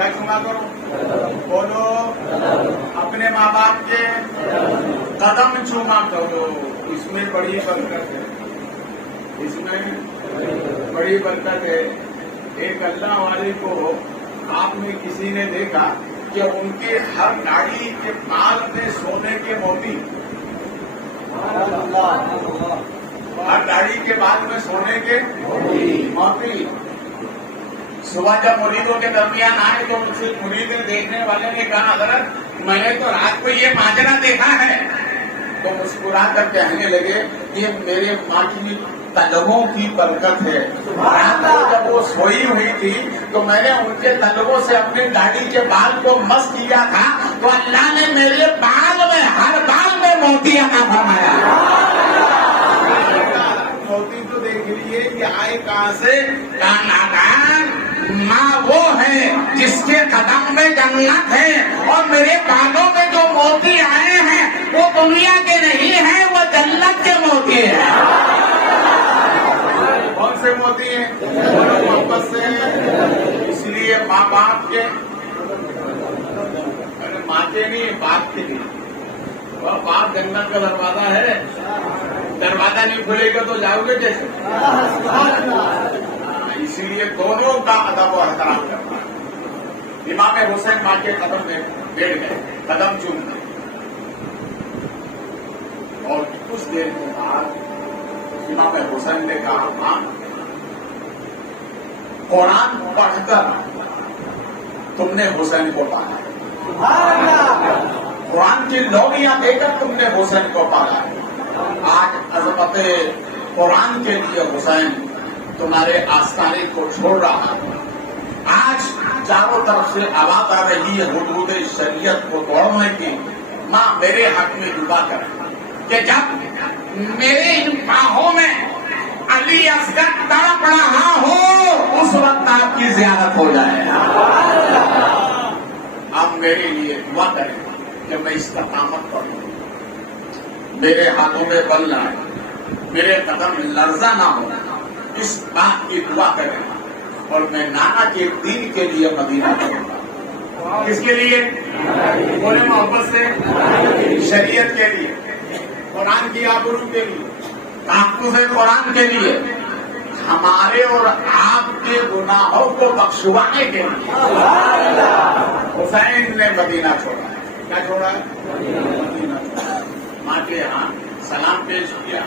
کیا چوما کروں؟ بولو اپنے ماں باپ کے قدم چوما کرو. اس میں بڑی برکت ہے. اس میں بڑی برکت ہے. ایک اللہ والے کو آپ میں کسی نے دیکھا کہ ان کے ہر داڑھی کے بال میں سونے کے موتی. ہر داڑھی کے بال میں سونے کے موتی. صبح جب مریدوں کے درمیان آئے تو مجھ سے مرید دیکھنے والے نے کہا حضرت میں نے تو رات کو یہ ماجرا دیکھا ہے. تو مسکرا کر کہنے لگے یہ میرے ماں کی تلبوں کی برکت ہے. رات کو جب وہ سوئی ہوئی تھی تو میں نے ان کے تلبوں سے اپنی داڑھی کے بال کو مس کیا تھا تو اللہ نے میرے بال میں ہر بال میں موتی عطا فرمایا. موتی تو دیکھ لیے کہ آئے کہاں سے؟ کان ماں وہ ہے جس کے قدم میں جنت ہے اور میرے بالوں میں جو موتی آئے ہیں وہ دنیا کے نہیں ہیں، وہ جنت کے موتی ہیں. کون سے موتی ہیں؟ محبت سے. اس لیے ماں باپ کے ماں کے نہیں باپ کے لیے. باپ جنت کا دروازہ ہے. دروازہ نہیں کھلے گا تو جاؤ گے کیسے؟ اسی لیے دونوں کا ادب و احترام کرنا. امام حسین ماں کے قدم میں بیٹھ گئے، قدم چوم گئے اور کچھ دیر کے بعد امام حسین نے کہا ماں قرآن پڑھ کر تم نے حسین کو پالا ہے. قرآن کی لوریاں دے کر تم نے حسین کو پالا ہے. آج عظمت قرآن کے لیے حسین تمہارے آستانے کو چھوڑ رہا ہے. آج چاروں طرف سے آواز آ رہی ہے حدود شریعت کو توڑنے کی. ماں میرے حق میں دعا کرے کہ جب میرے ان باہوں میں علی اصغر تڑپ رہا ہو اس وقت آپ کی زیارت ہو جائے. آپ میرے لیے دعا کریں کہ میں استقامت کروں، میرے ہاتھوں میں بل نہ آئے، میرے قدم لرزہ نہ ہو. اس بات کی دعا کریں اور میں نانا کے دین کے لیے مدینہ کروں گا. کس کے لیے؟ بولے محبت سے. شریعت کے لیے، قرآن کی آبرو کے لیے، تحفظ قرآن کے لیے، ہمارے اور آپ کے گناہوں کو بخشوانے کے لیے. حسین نے مدینہ چھوڑا ہے. کیا چھوڑا ہے؟ مدینہ چھوڑا. ماں کے یہاں سلام پیش کیا،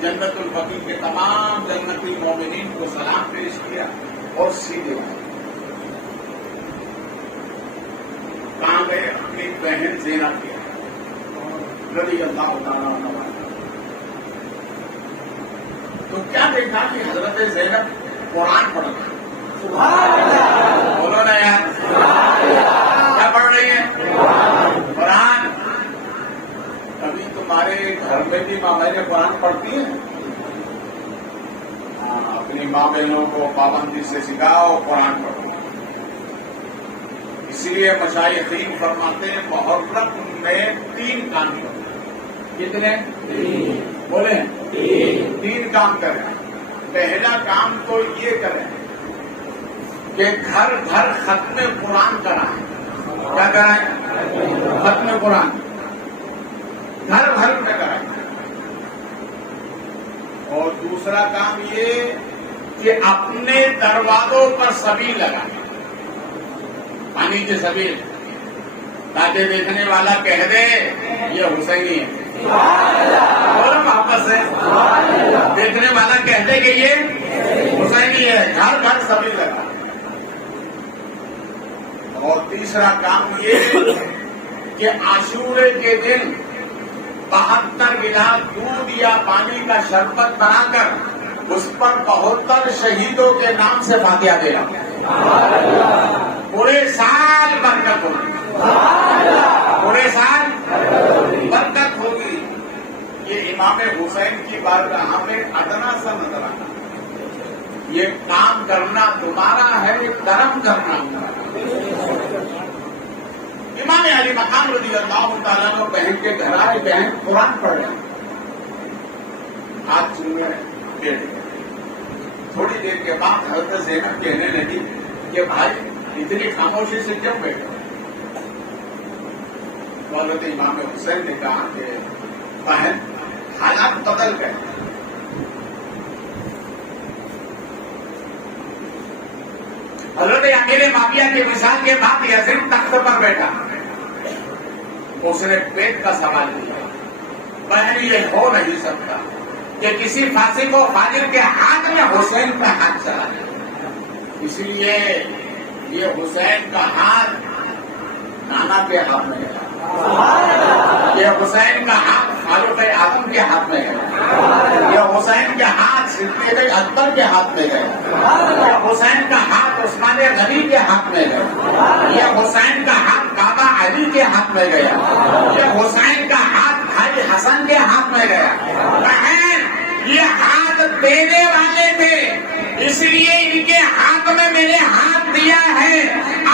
جنت البقیع کے تمام جنتی مومنین کو سلام پیش کیا اور سیدھے کہاں گئے؟ اپنی بہن زینب کی رضی اللہ تعالیٰ عنہ. تو کیا دیکھا کہ حضرت زینب قرآن پڑھ رہی ہے. بولو نا یار، کیا پڑھ رہی ہے؟ قرآن. کبھی تمہارے گھر میں بھی ماں بہنیں قرآن پڑھتی ہیں؟ اپنی ماں بہنوں کو پابندی سے سکھاؤ قرآن پڑھو. اس لیے مشائخین فرماتے ہیں محرم میں 3 کام کریں. کتنے؟ بولے 3 کام کریں. پہلا کام تو یہ کریں کہ گھر گھر ختم قرآن کرائیں. کیا کرائیں؟ ختم قرآن گھر گھر میں کرائیں. اور دوسرا کام یہ کہ اپنے دروازوں پر سبیل لگائیں، پانی کی سبیل، تاکہ دیکھنے والا کہہ دے یہ حسینی ہے. اور محبت سے دیکھنے والا کہہ دے کہ یہ حسینی ہے. گھر گھر سبیل لگا. اور تیسرا کام یہ کہ عاشورے کے دن 72 گلاس دودھ یا پانی کا شربت بنا کر اس پر 72 شہیدوں کے نام سے فاتحہ دینا. پورے سال برکت ہوگی. پورے سال برکت ہوگی. یہ امام حسین کی بارگاہ میں ادنا سا نظر آتا. یہ کام کرنا تمہارا ہے، کرم کرنا تمہارا. امام علی مقام رضی اللہ تعالیٰ عنہ بہن کے گھر آئے. بہن قرآن پڑھ رہے ہیں، ہاتھ چوم رہے ہیں، بیٹھ گئے. تھوڑی دیر کے بعد حضرت زینب کہنے لگی کہ بھائی اتنی خاموشی سے کیوں بیٹھے؟ حضرت امام حسین نے کہا کہ بہن حالات بدل گئے، حضرت امیر معاویہ کے وصال کے بعد یزید تخت پر بیٹھا، اس نے پیٹ کا سوال کیا، بہن یہ ہو نہیں سکتا کہ کسی فاسق و فاجر کے ہاتھ میں حسین کا ہاتھ چلا جائے، اس لیے یہ حسین کا ہاتھ نانا کے ہاتھ میں ہے، یہ حسین کا ہاتھ فاروق اعظم کے ہاتھ میں ہے، یہ حسین کے ہاتھ صدیق اکبر کے ہاتھ میں ہے، یہ حسین کا ہاتھ عثمان غنی کے ہاتھ میں ہے، یہ حسین کا ہاتھ کعبہ علی کے ہاتھ میں گیا، یہ حسین کا ہاتھ بھائی حسن کے ہاتھ میں گیا۔ بہن یہ ہاتھ دینے والے تھے، اس لیے ان کے ہاتھ میں میں نے ہاتھ دیا ہے،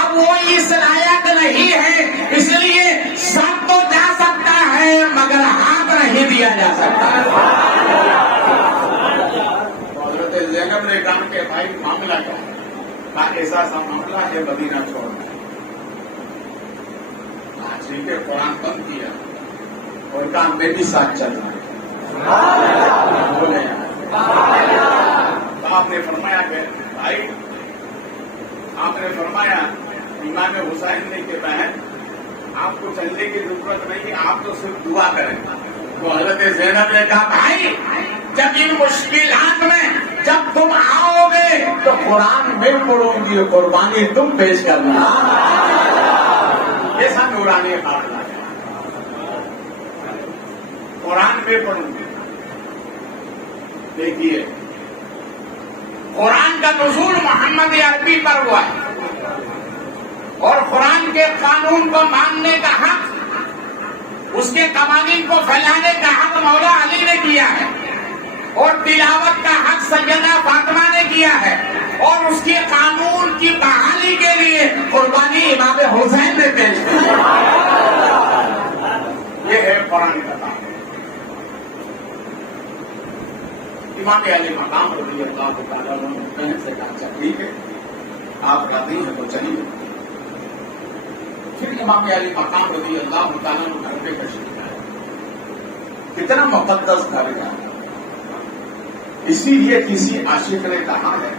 اب وہ اس لائق نہیں ہے، اس لیے سب تو جا سکتا ہے مگر ہاتھ نہیں دیا جا سکتا۔ حضرت زینب نے کہا کہ بھائی معاملہ کیا ہے؟ کہا ایسا سا معاملہ ہے مدینہ چھوڑنا، ٹھیک ہے قرآن بند کیا اور کہا میں بھی ساتھ چلنا ہے، بولے آپ نے فرمایا کہ بھائی آپ نے فرمایا امام حسین نے کہ بہن آپ کو چلنے کی ضرورت نہیں، آپ تو صرف دعا کریں۔ تو حضرت زینب نے کہا بھائی جب ان مشکلات میں جب تم آؤ گے تو قرآن میں پڑھوں گی، قربانی تم پیش کرنا، ایسا نورانی خاتمہ ہے، قرآن میں پڑھوں گی۔ دیکھیے قرآن کا نزول محمد عربی پر ہوا ہے اور قرآن کے قانون کو ماننے کا حق، اس کے قوانین کو پھیلانے کا حق مولا علی نے کیا ہے اور تلاوت کا حق سیدہ فاطمہ نے کیا ہے اور اس کے قانون کی بحالی کے لیے قربانی امام حسین نے پیش کی۔ یہ ہے قرآن کا کام۔ امام علی مقام رضی اللہ تعالیٰ عنہ بہن سے کہا اچھا ٹھیک ہے آپ راضی ہیں تو چلیے۔ پھر امام علی مقام رضی اللہ تعالیٰ عنہ گھر پہ تشریف لائے، کتنا مقدس گھر ہے، اسی لیے کسی عاشق نے کہا ہے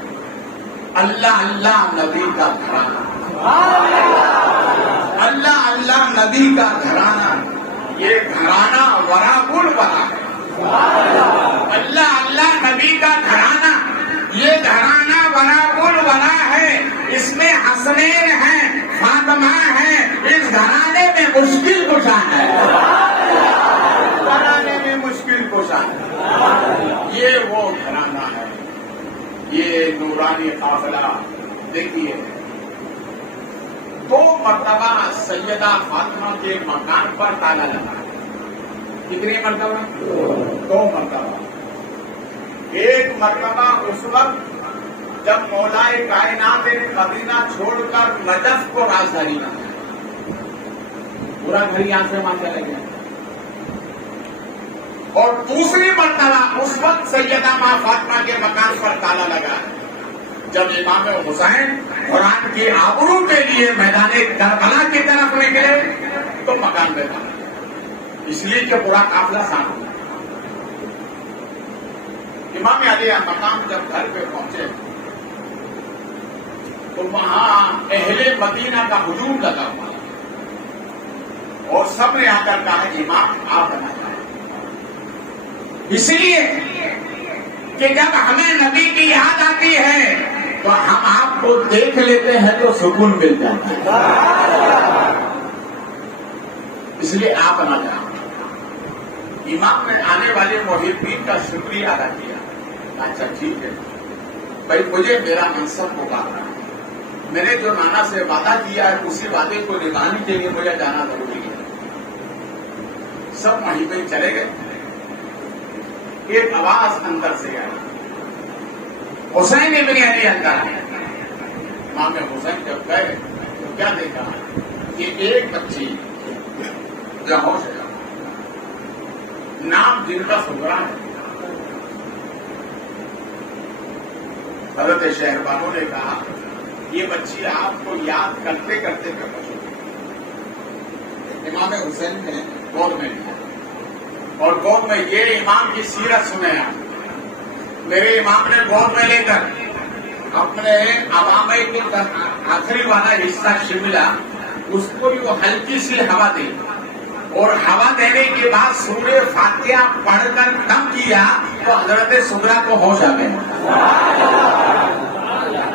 اللہ اللہ نبی کا گھرانہ، اللہ اللہ نبی کا گھرانہ، یہ گھرانہ ورا گل بنا ہے، اللہ اللہ نبی کا گھرانہ، یہ گھرانہ ورا گل بنا ہے، اس میں حسنین ہیں، فاطمہ ہیں، اس گھرانے میں مشکل کشا ہے، گھرانے میں مشکل کشا ہے، یہ وہ گھرانہ ہے، یہ نورانی قافلہ۔ دیکھیے 2 مرتبہ سیدہ فاطمہ کے مکان پر تالا لگا، کتنی مرتبہ؟ 2 مرتبہ۔ ایک مرتبہ اس وقت جب مولائے کائنات نے مدینہ چھوڑ کر نجف کو راجدھانی بنایا، پورا گھر یہاں سے وہاں چلے گئے، اور دوسری مرتبہ اس وقت سیدہ ماں فاطمہ کے مکان پر تالا لگا جب امام حسین قرآن کی آبرو کے لیے میدان کربلا کی طرف نکلے تو مکان میں تھا، اس لیے کہ پورا قافلہ ساتھ ہوا۔ امام علی مقام جب گھر پہ پہنچے تو وہاں اہل مدینہ کا ہجوم لگا ہوا اور سب نے آ کر کہا امام آپ بنا جائیں، اس لیے کہ جب ہمیں نبی کی یاد آتی ہے تو ہم آپ کو دیکھ لیتے ہیں تو سکون مل جاتا ہے، اس لیے آپ بنا جائیں۔ امام نے آنے والے محبین کا شکریہ ادا کیا، اچھا ٹھیک ہے بھائی مجھے میرا منصب پکارا ہے، میں نے جو نانا سے وعدہ کیا ہے اسی وعدے کو نبھانے کے لیے مجھے جانا ضروری ہے۔ سب محبین چلے گئے، ایک آواز اندر سے آئی، حسین ابن علی اندر آئے۔ امام حسین جب گئے تو کیا دیکھا کہ ایک بچی بیہوش ہے، نام جن کا سغرا ہے۔ حضرت شہربانو نے کہا یہ بچی آپ کو یاد کرتے کرتے امام حسین نے گود میں لیا اور گود میں یہ امام کی سیرت سنے آپ. میرے امام نے گود میں لے کر اپنے عوامے کے آخری والا حصہ شملا, اس کو بھی وہ ہلکی سی ہوا دی اور ہوا دینے کے بعد سورہ فاتحہ پڑھ کر دم کیا تو حضرت سغرا کو ہوش آ گئے.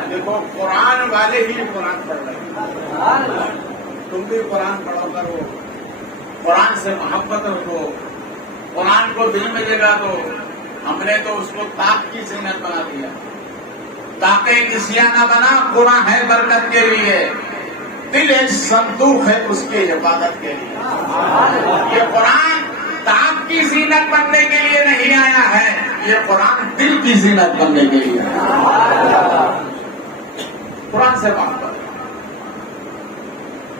دیکھو قرآن والے ہی قرآن پڑھ رہے ہیں, تم بھی قرآن پڑھو کرو, قرآن سے محبت رکھو, قرآن کو دل میں جگہ دو. ہم نے تو اس کو طاق کی زینت بنا دیا. طاقیں کسیا نہ بنا, قرآن ہے برکت کے لیے, دل ایک صندوق ہے اس کی حفاظت کے لیے. یہ قرآن طاق کی زینت بننے کے لیے نہیں آیا ہے, یہ قرآن دل کی زینت بننے کے لیے. قرآن سے بات کرو.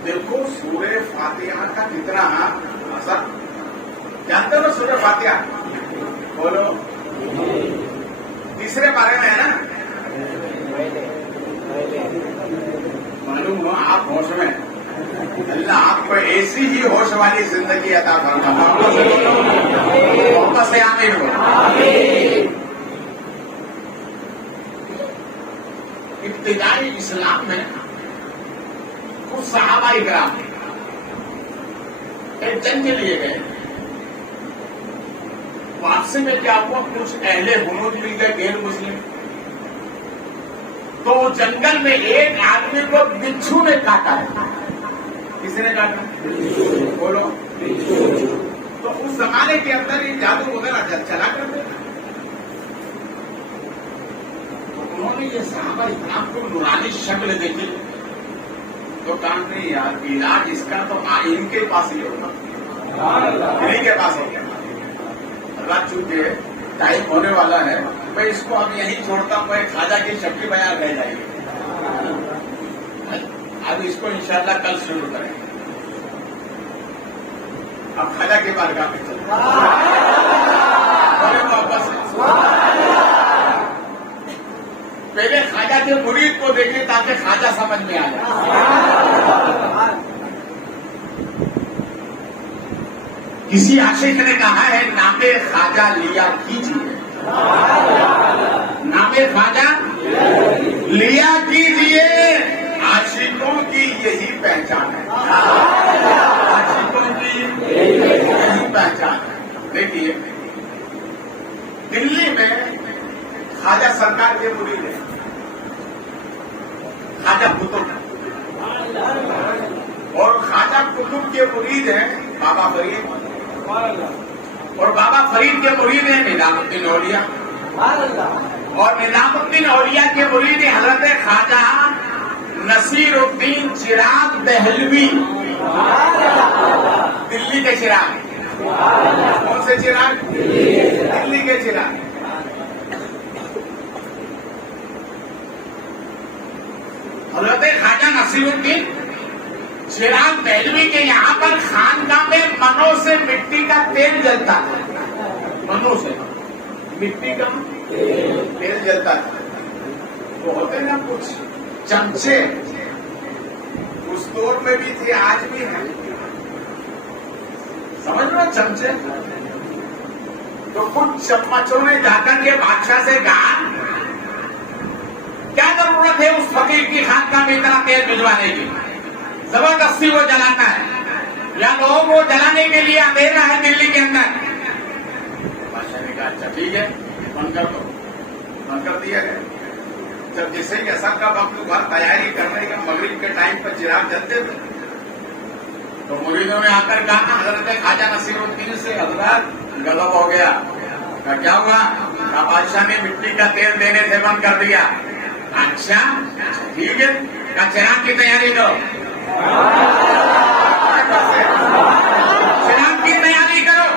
دیکھو سورہ فاتحہ کا کتنا اثر جانتے ہو. سورہ فاتحہ بولو تیسرے بارے میں ہے نا, معلوم ہو آپ ہوش میں. اللہ آپ کو ایسی ہی ہوش والی زندگی عطا فرمائے. محبت سے آمین ہو. ابتدائی اسلام میں کچھ صحابہ اکرام ایک جنگ کے لیے گئے. واپسی میں کیا ہوا, کچھ اہل ہنود مل گئے غیر مسلم. تو جنگل میں ایک آدمی کو بچھو نے کاٹا ہے. کسی نے کاٹا بولو. تو اس زمانے کے اندر یہ جادو وغیرہ چلا کرتے تھے. تو انہوں نے یہ صحابہ اکرام کو نورانی شکل دیکھی تو کہا نہیں یار علاج اس کا تو ان کے پاس ہی ہوگا, انہیں کے پاس ہوگا. اللہ چونکہ ٹائم ہونے والا ہے, میں اس کو اب یہیں چھوڑتا ہوں. میں خواجہ کی شکل بیان رہ جائے گی. اب اس کو انشاءاللہ کل شروع کریں. اب خواجہ کی بارگاہ میں چلیں. واپس پہلے خواجہ کے مرید کو دیکھیں تاکہ خواجہ سمجھ میں آ جائے. کسی عاشق نے کہا ہے نام خواجہ لیا کیجیے, نام خواجہ لیا کیجیے, عاشقوں کی یہی پہچان ہے. عاشقوں کی یہی پہچان ہے. دیکھیے دلی میں خواجہ سرکار کے مرید ہیں, خواجہ قطب, اور خواجہ قطب کے مرید ہیں بابا فرید, اور بابا فرید کے مرید ہیں نظام الدین اولیاء, اور نظام الدین اولیاء کے مرید ہیں حضرت خواجہ نصیر الدین چراغ دہلوی. دلی کے چراغ. کون سے چراغ؟ دلی کے چراغ. حضرت خواجہ نصیر الدین چراغ دہلوی کے یہاں پر خانقاہ میں منو سے مٹی کا تیل جلتا ہے. منو سے مٹی کا تیل جلتا ہے. تو ہوتے نا کچھ چمچے, اس دور میں بھی تھے آج بھی ہیں, سمجھ لو چمچے. تو کچھ چمچوں نے جا کر کے بادشاہ سے کہا کیا ضرورت ہے اس فقیر کی خانقاہ میں اتنا تیل بھجوانے کی, زبردستی وہ جلانا ہے یا لوگوں کو جلانے کے لیے اندھیرا ہے دلی کے اندر. بادشاہ نے کہا اچھا ٹھیک ہے بند کر دو. بند کر دیا گیا. جب جسے کہ اثر کا وقت گھر تیاری کرنے کا مغرب کے ٹائم پر چراغ جلتے تھے تو مریدوں نے آ کر کہا حضرت خواجہ نصیر الدین سے حضرت غضب ہو گیا. کیا ہوا؟ بادشاہ نے مٹی کا تیل دینے سے بند کر دیا. اچھا ٹھیک ہے, چراغ کی تیاری کرو. چراغ کی تیاری کرو.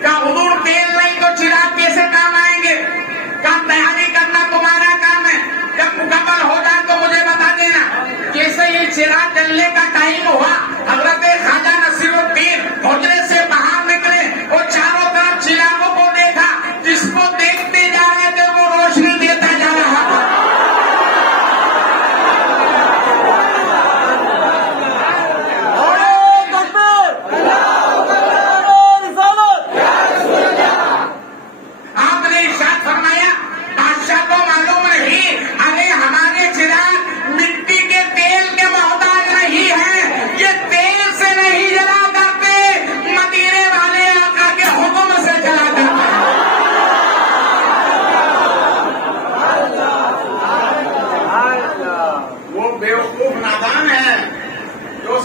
کیا حضور تیل نہیں تو چراغ کیسے کام آئیں گے؟ کیا تیاری کرنا تمہارا کام ہے؟ جب مکمل ہو جائے تو مجھے بتا دینا. کیسے یہ چراغ جلنے کا ٹائم ہوا, حضرت خواجہ نصیر الدین حجرے سے باہر نکلے اور چاروں طرف چراغوں کو دیکھا. جس کو دیکھتے جا رہے تھے وہ روشنی دیتا جا رہا تھا.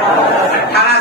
18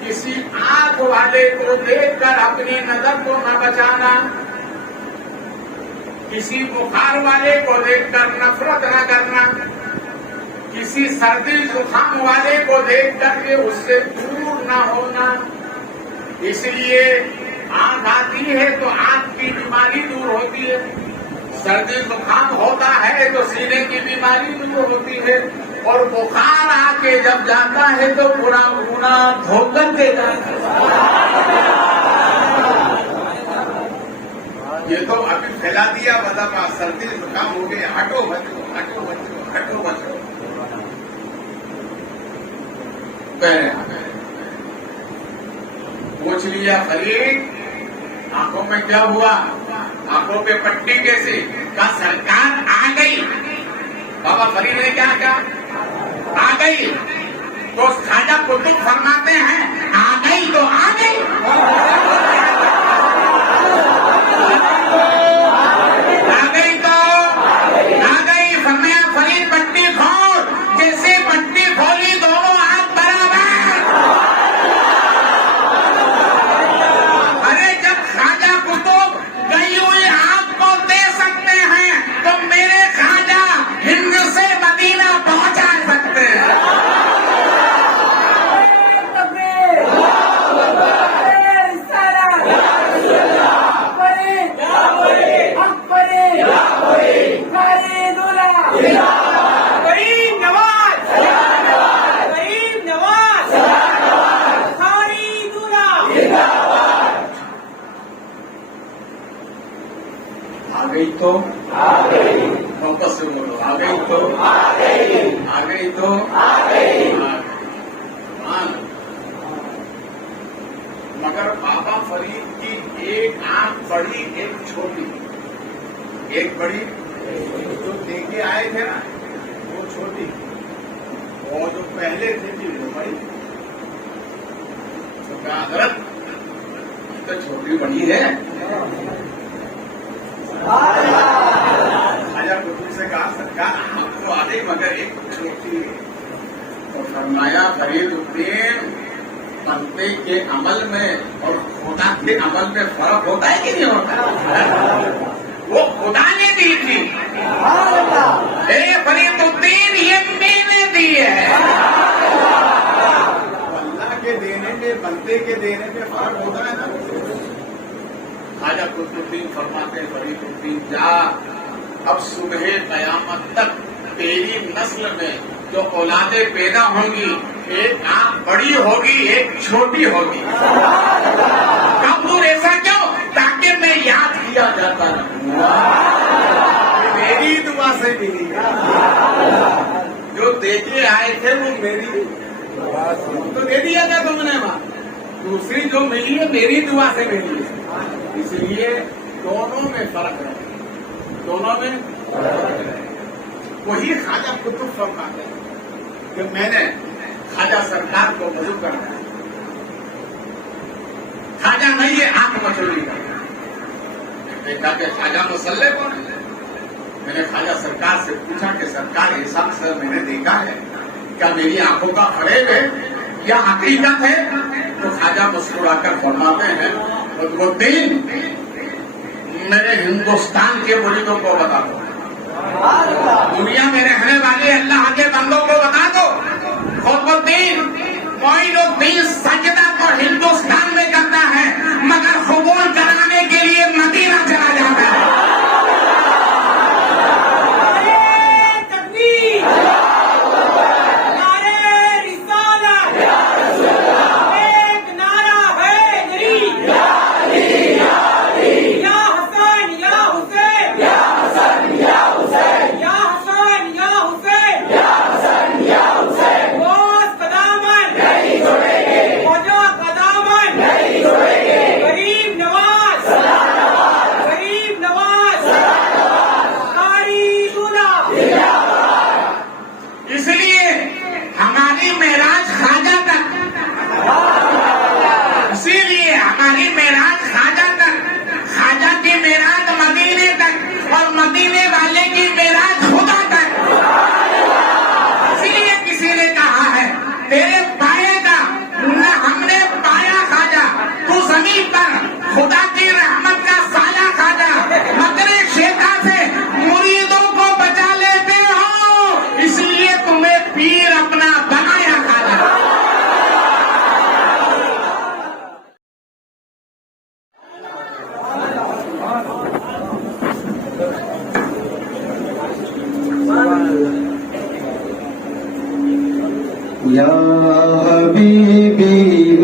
کسی آنکھ والے کو دیکھ کر اپنی نظر کو نہ بچانا، کسی بخار والے کو دیکھ کر نفرت نہ کرنا، کسی سردی زکام والے کو دیکھ کر کے اس سے دور نہ ہونا۔ اس لیے آنکھ آتی ہے تو آنکھ کی بیماری دور ہوتی ہے، سردی زکام ہوتا ہے تو سینے کی بیماری دور ہوتی ہے، اور بخار آ کے جب جاتا ہے تو پورا گناہ دھو کر کے جاتا ہے۔ یہ تو ابھی پھیلا دیا بتا، سردی زکام ہو گئے، ہٹو بچو ہٹو بچو ہٹو بچو۔ پوچھ لیا فرید آنکھوں میں کیا ہوا، آنکھوں پہ پٹی کیسی، کہا سرکار آ گئی۔ بابا فرید نے کیا کہا، آ گئی؟ تو خواجہ قطب فرماتے ہیں آ گئی تو آ گئی۔ آ گئی تو آ گئی، فرمایا فرید پٹی کھول، جیسے پٹی کھولی دونوں ہاتھ برابر۔ ارے جب خواجہ قطب گئی ہوئی آنکھ کو دے سکتے ہیں تو میرے خواجہ ہند سے مدینہ پہنچا سکتے ہیں۔ آ گئی تو واپس سے بولو، آ گئی تو آ گئی تو مگر بابا فرید کی ایک آنکھ بڑی ایک چھوٹی، ایک بڑی جو دے کے آئے تھے نا وہ چھوٹی، اور جو پہلے تھے جی وہ بڑی۔ تو کہا حضرت یہ تو چھوٹی بڑی ہے۔ خواجہ قطب سے کہا سرکار ہم تو آ گئی مگر ایک چھوٹی ہے۔ تو فرمایا فرید الدین بندے کے عمل میں اور خدا کے عمل میں فرق ہوتا ہے کہ نہیں ہوتا؟ وہ خدا نے دی تھی، اے فرید الدین یہ میں نے دی ہے۔ اللہ کے دینے میں بندے کے دینے میں فرق ہوتا ہے نا۔ خواجہ قطب الدین فرماتے ہیں فرید الدین جا، اب صبح قیامت تک تیری نسل میں جو اولادیں پیدا ہوں گی ایک آنکھ بڑی ہوگی ایک چھوٹی ہوگی۔ کپور ایسا کیوں؟ تاکہ میں یاد کیا جاتا رہوں، میری دعا سے ملی، جو دے کے آئے تھے وہ میری تو دے دیا تھا تم نے، وہاں دوسری جو ملی ہے میری دعا سے ملی ہے۔ اس لیے دونوں میں فرق ہے، دونوں میں فرق ہے۔ وہی خواجہ قطب فرماتے ہیں کہ میں نے خواجہ سرکار کو وضو کرنا ہے، خواجہ نہیں یہ آنکھ مچولی کرنا۔ دیکھا کہ خواجہ مسلح کون ہے، میں نے خواجہ سرکار سے پوچھا کہ سرکار ایسا اکثر میں نے دیکھا ہے، کیا میری آنکھوں کا فریب ہے یا حقیقت ہے؟ تو خواجہ مسکرا کر فرماتے ہیں وہ دین میرے ہندوستان کے مریدوں کو بتا دو، دنیا میں رہنے والے اللہ کے بندوں کو بتا دو، خود الدین معین الدین سجدہ تو ہندوستان میں کرتا ہے مگر قبول کرانے کے لیے مدینہ چلا جاتا ہے۔ تیرے پائے کا نہ ہم نے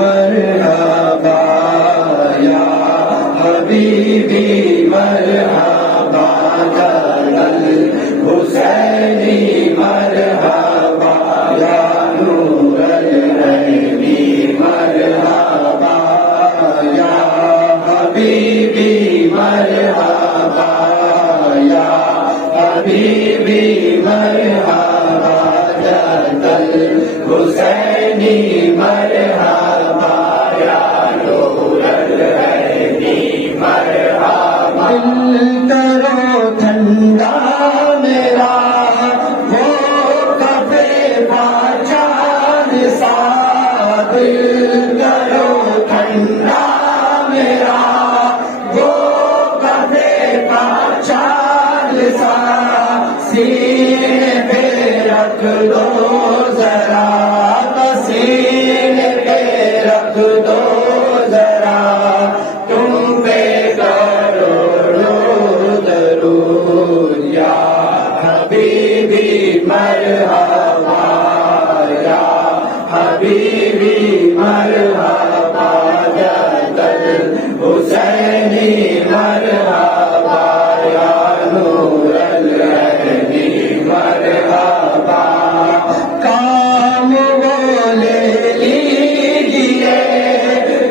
مرحبا یا حبیبی مرحبا جلال حسینی مرحبا یا نور العینی مرحبا یا حبیبی مرحبا یا حبیبی مرحبا جلال حسینی مرحبا یا نور العینی مرحبا دل کرو ٹھنڈا میرا وہ کبے باچان سا دل کرو ٹھنڈا میرا وہ کبے باچان سا سینے پہ رکھ دو ذرا سینے پہ رکھ دو ذرا تم پہ کروڑوں درود یا حبیبی مرحبا یا حبیبی مرحبا جلال حسینی مرحبا یا نور العینی مرحبا کام وہ لے لیجیے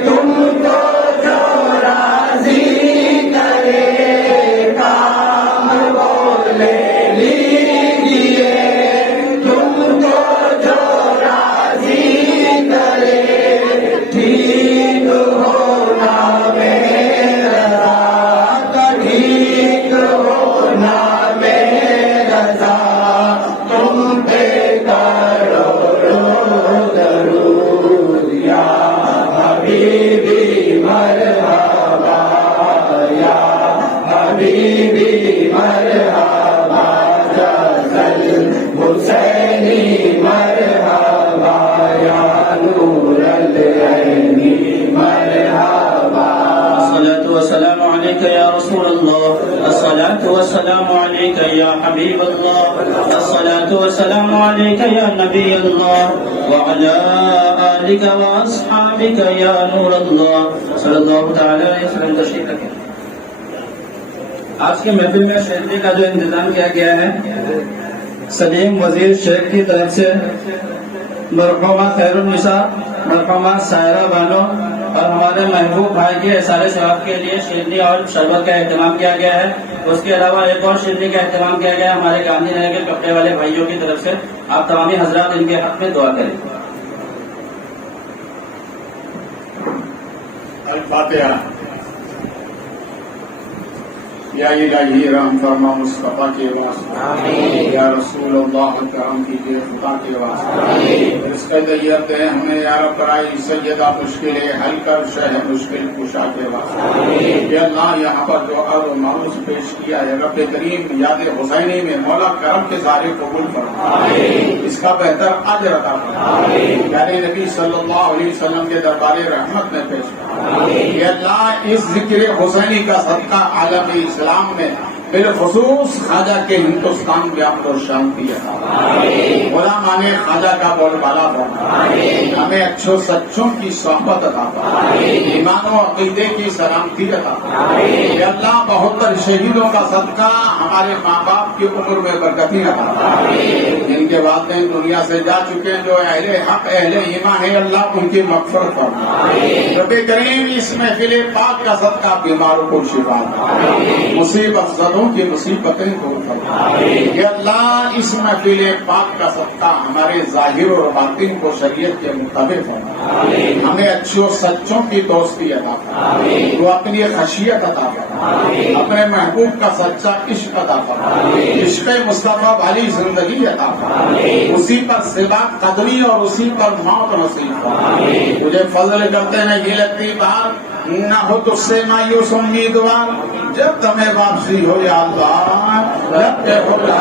تم کو جو راضی کرے کام وہ لے لیجیے تم کو جو راضی کرے ٹھیک ہونا میرا ٹھیک ہونا میرا تم پہ کروڑوں درود یا حبیبی مرحبا یا حبیبی مرحبا جلال حسینی مرحبا یا نور العینی مرحبا الصلاة والسلام عليك يا رسول الله الصلاة والسلام عليك يا حبيب الله الصلاة والسلام عليك يا نبي الله وعلى آلك وأصحابك يا نور الله صلى الله تعالى عليه وسلم تشریف رکھیں. آج کے محفل میں شرکت کا جو انتظام کیا گیا ہے سلیم وزیر شیخ کی طرف سے مرحومہ خیر النساء مرحومہ سائرہ بانو اور ہمارے محبوب بھائی کے احسار ثواب کے لیے شیرنی اور شربت کا اہتمام کیا گیا ہے. اس کے علاوہ ایک اور شیرنی کا اہتمام کیا گیا ہے ہمارے گاندھی نگر کے کپڑے والے بھائیوں کی طرف سے. آپ تمامی حضرات ان کے حق میں دعا کریں. الفاتحہ. یا الہی رحم فرما مصطفیٰ کے واسطے یا رسول اللہ کرم کیجیے خدا کے واسطے اس کا ذریعہ دے ہمیں یا رب کرائی سیدہ مشکلیں حل کر شہ مشکل کشا کے واسطے. یا اللہ یہاں پر جو عرض و معروض پیش کیا ہے رب کریم یاد حسینی میں مولا کرم کے سارے قبول فرما اس کا بہتر اجر عطا فرما. پیارے نبی صلی اللہ علیہ وسلم کے دربار رحمت میں پیش فرما. یا اللہ اس ذکر حسینی کا صدقہ عالم اسلام میں بالخصوص خواجہ کے ہندوستان میں امن و شانتی عطا فرما. علماء نے خواجہ کا بول بالا فرما. ہمیں اچھوں سچوں کی صحبت عطا فرما. ایمان و عقیدے کی سلامتی عطا فرما. یا اللہ 72 شہیدوں کا صدقہ ہمارے ماں باپ کی عمر میں برکتی عطا فرما. جن کے والدین دنیا سے جا چکے ہیں جو اہل حق اہل ایمان ہے اللہ ان کی مغفرت فرما. رب کریم اس محفل پاک کا صدقہ بیماروں کو شفا دے. مصیبت زدوں کی مصیبتیں دور فرما. یا اللہ اس محفل پاک کا صدقہ ہمارے ظاہر اور باطن کو شریعت کے مطابق فرما. ہمیں اچھوں سچوں کی دوستی عطا فرما. وہ اپنی خشیت عطا فرما. اپنے محبوب کا سچا عشق عطا فرما. عشق مصطفیٰ والی زندگی عطا فرما. اسی پر سباق قدمی اور اسی پر موت نصیب فرما. مجھے فضل کرتے ہیں یہ لگتی بات نہ ہو تجھ سے مایوس امیدوار جب تمہیں واپسی ہو یا اللہ رب خدا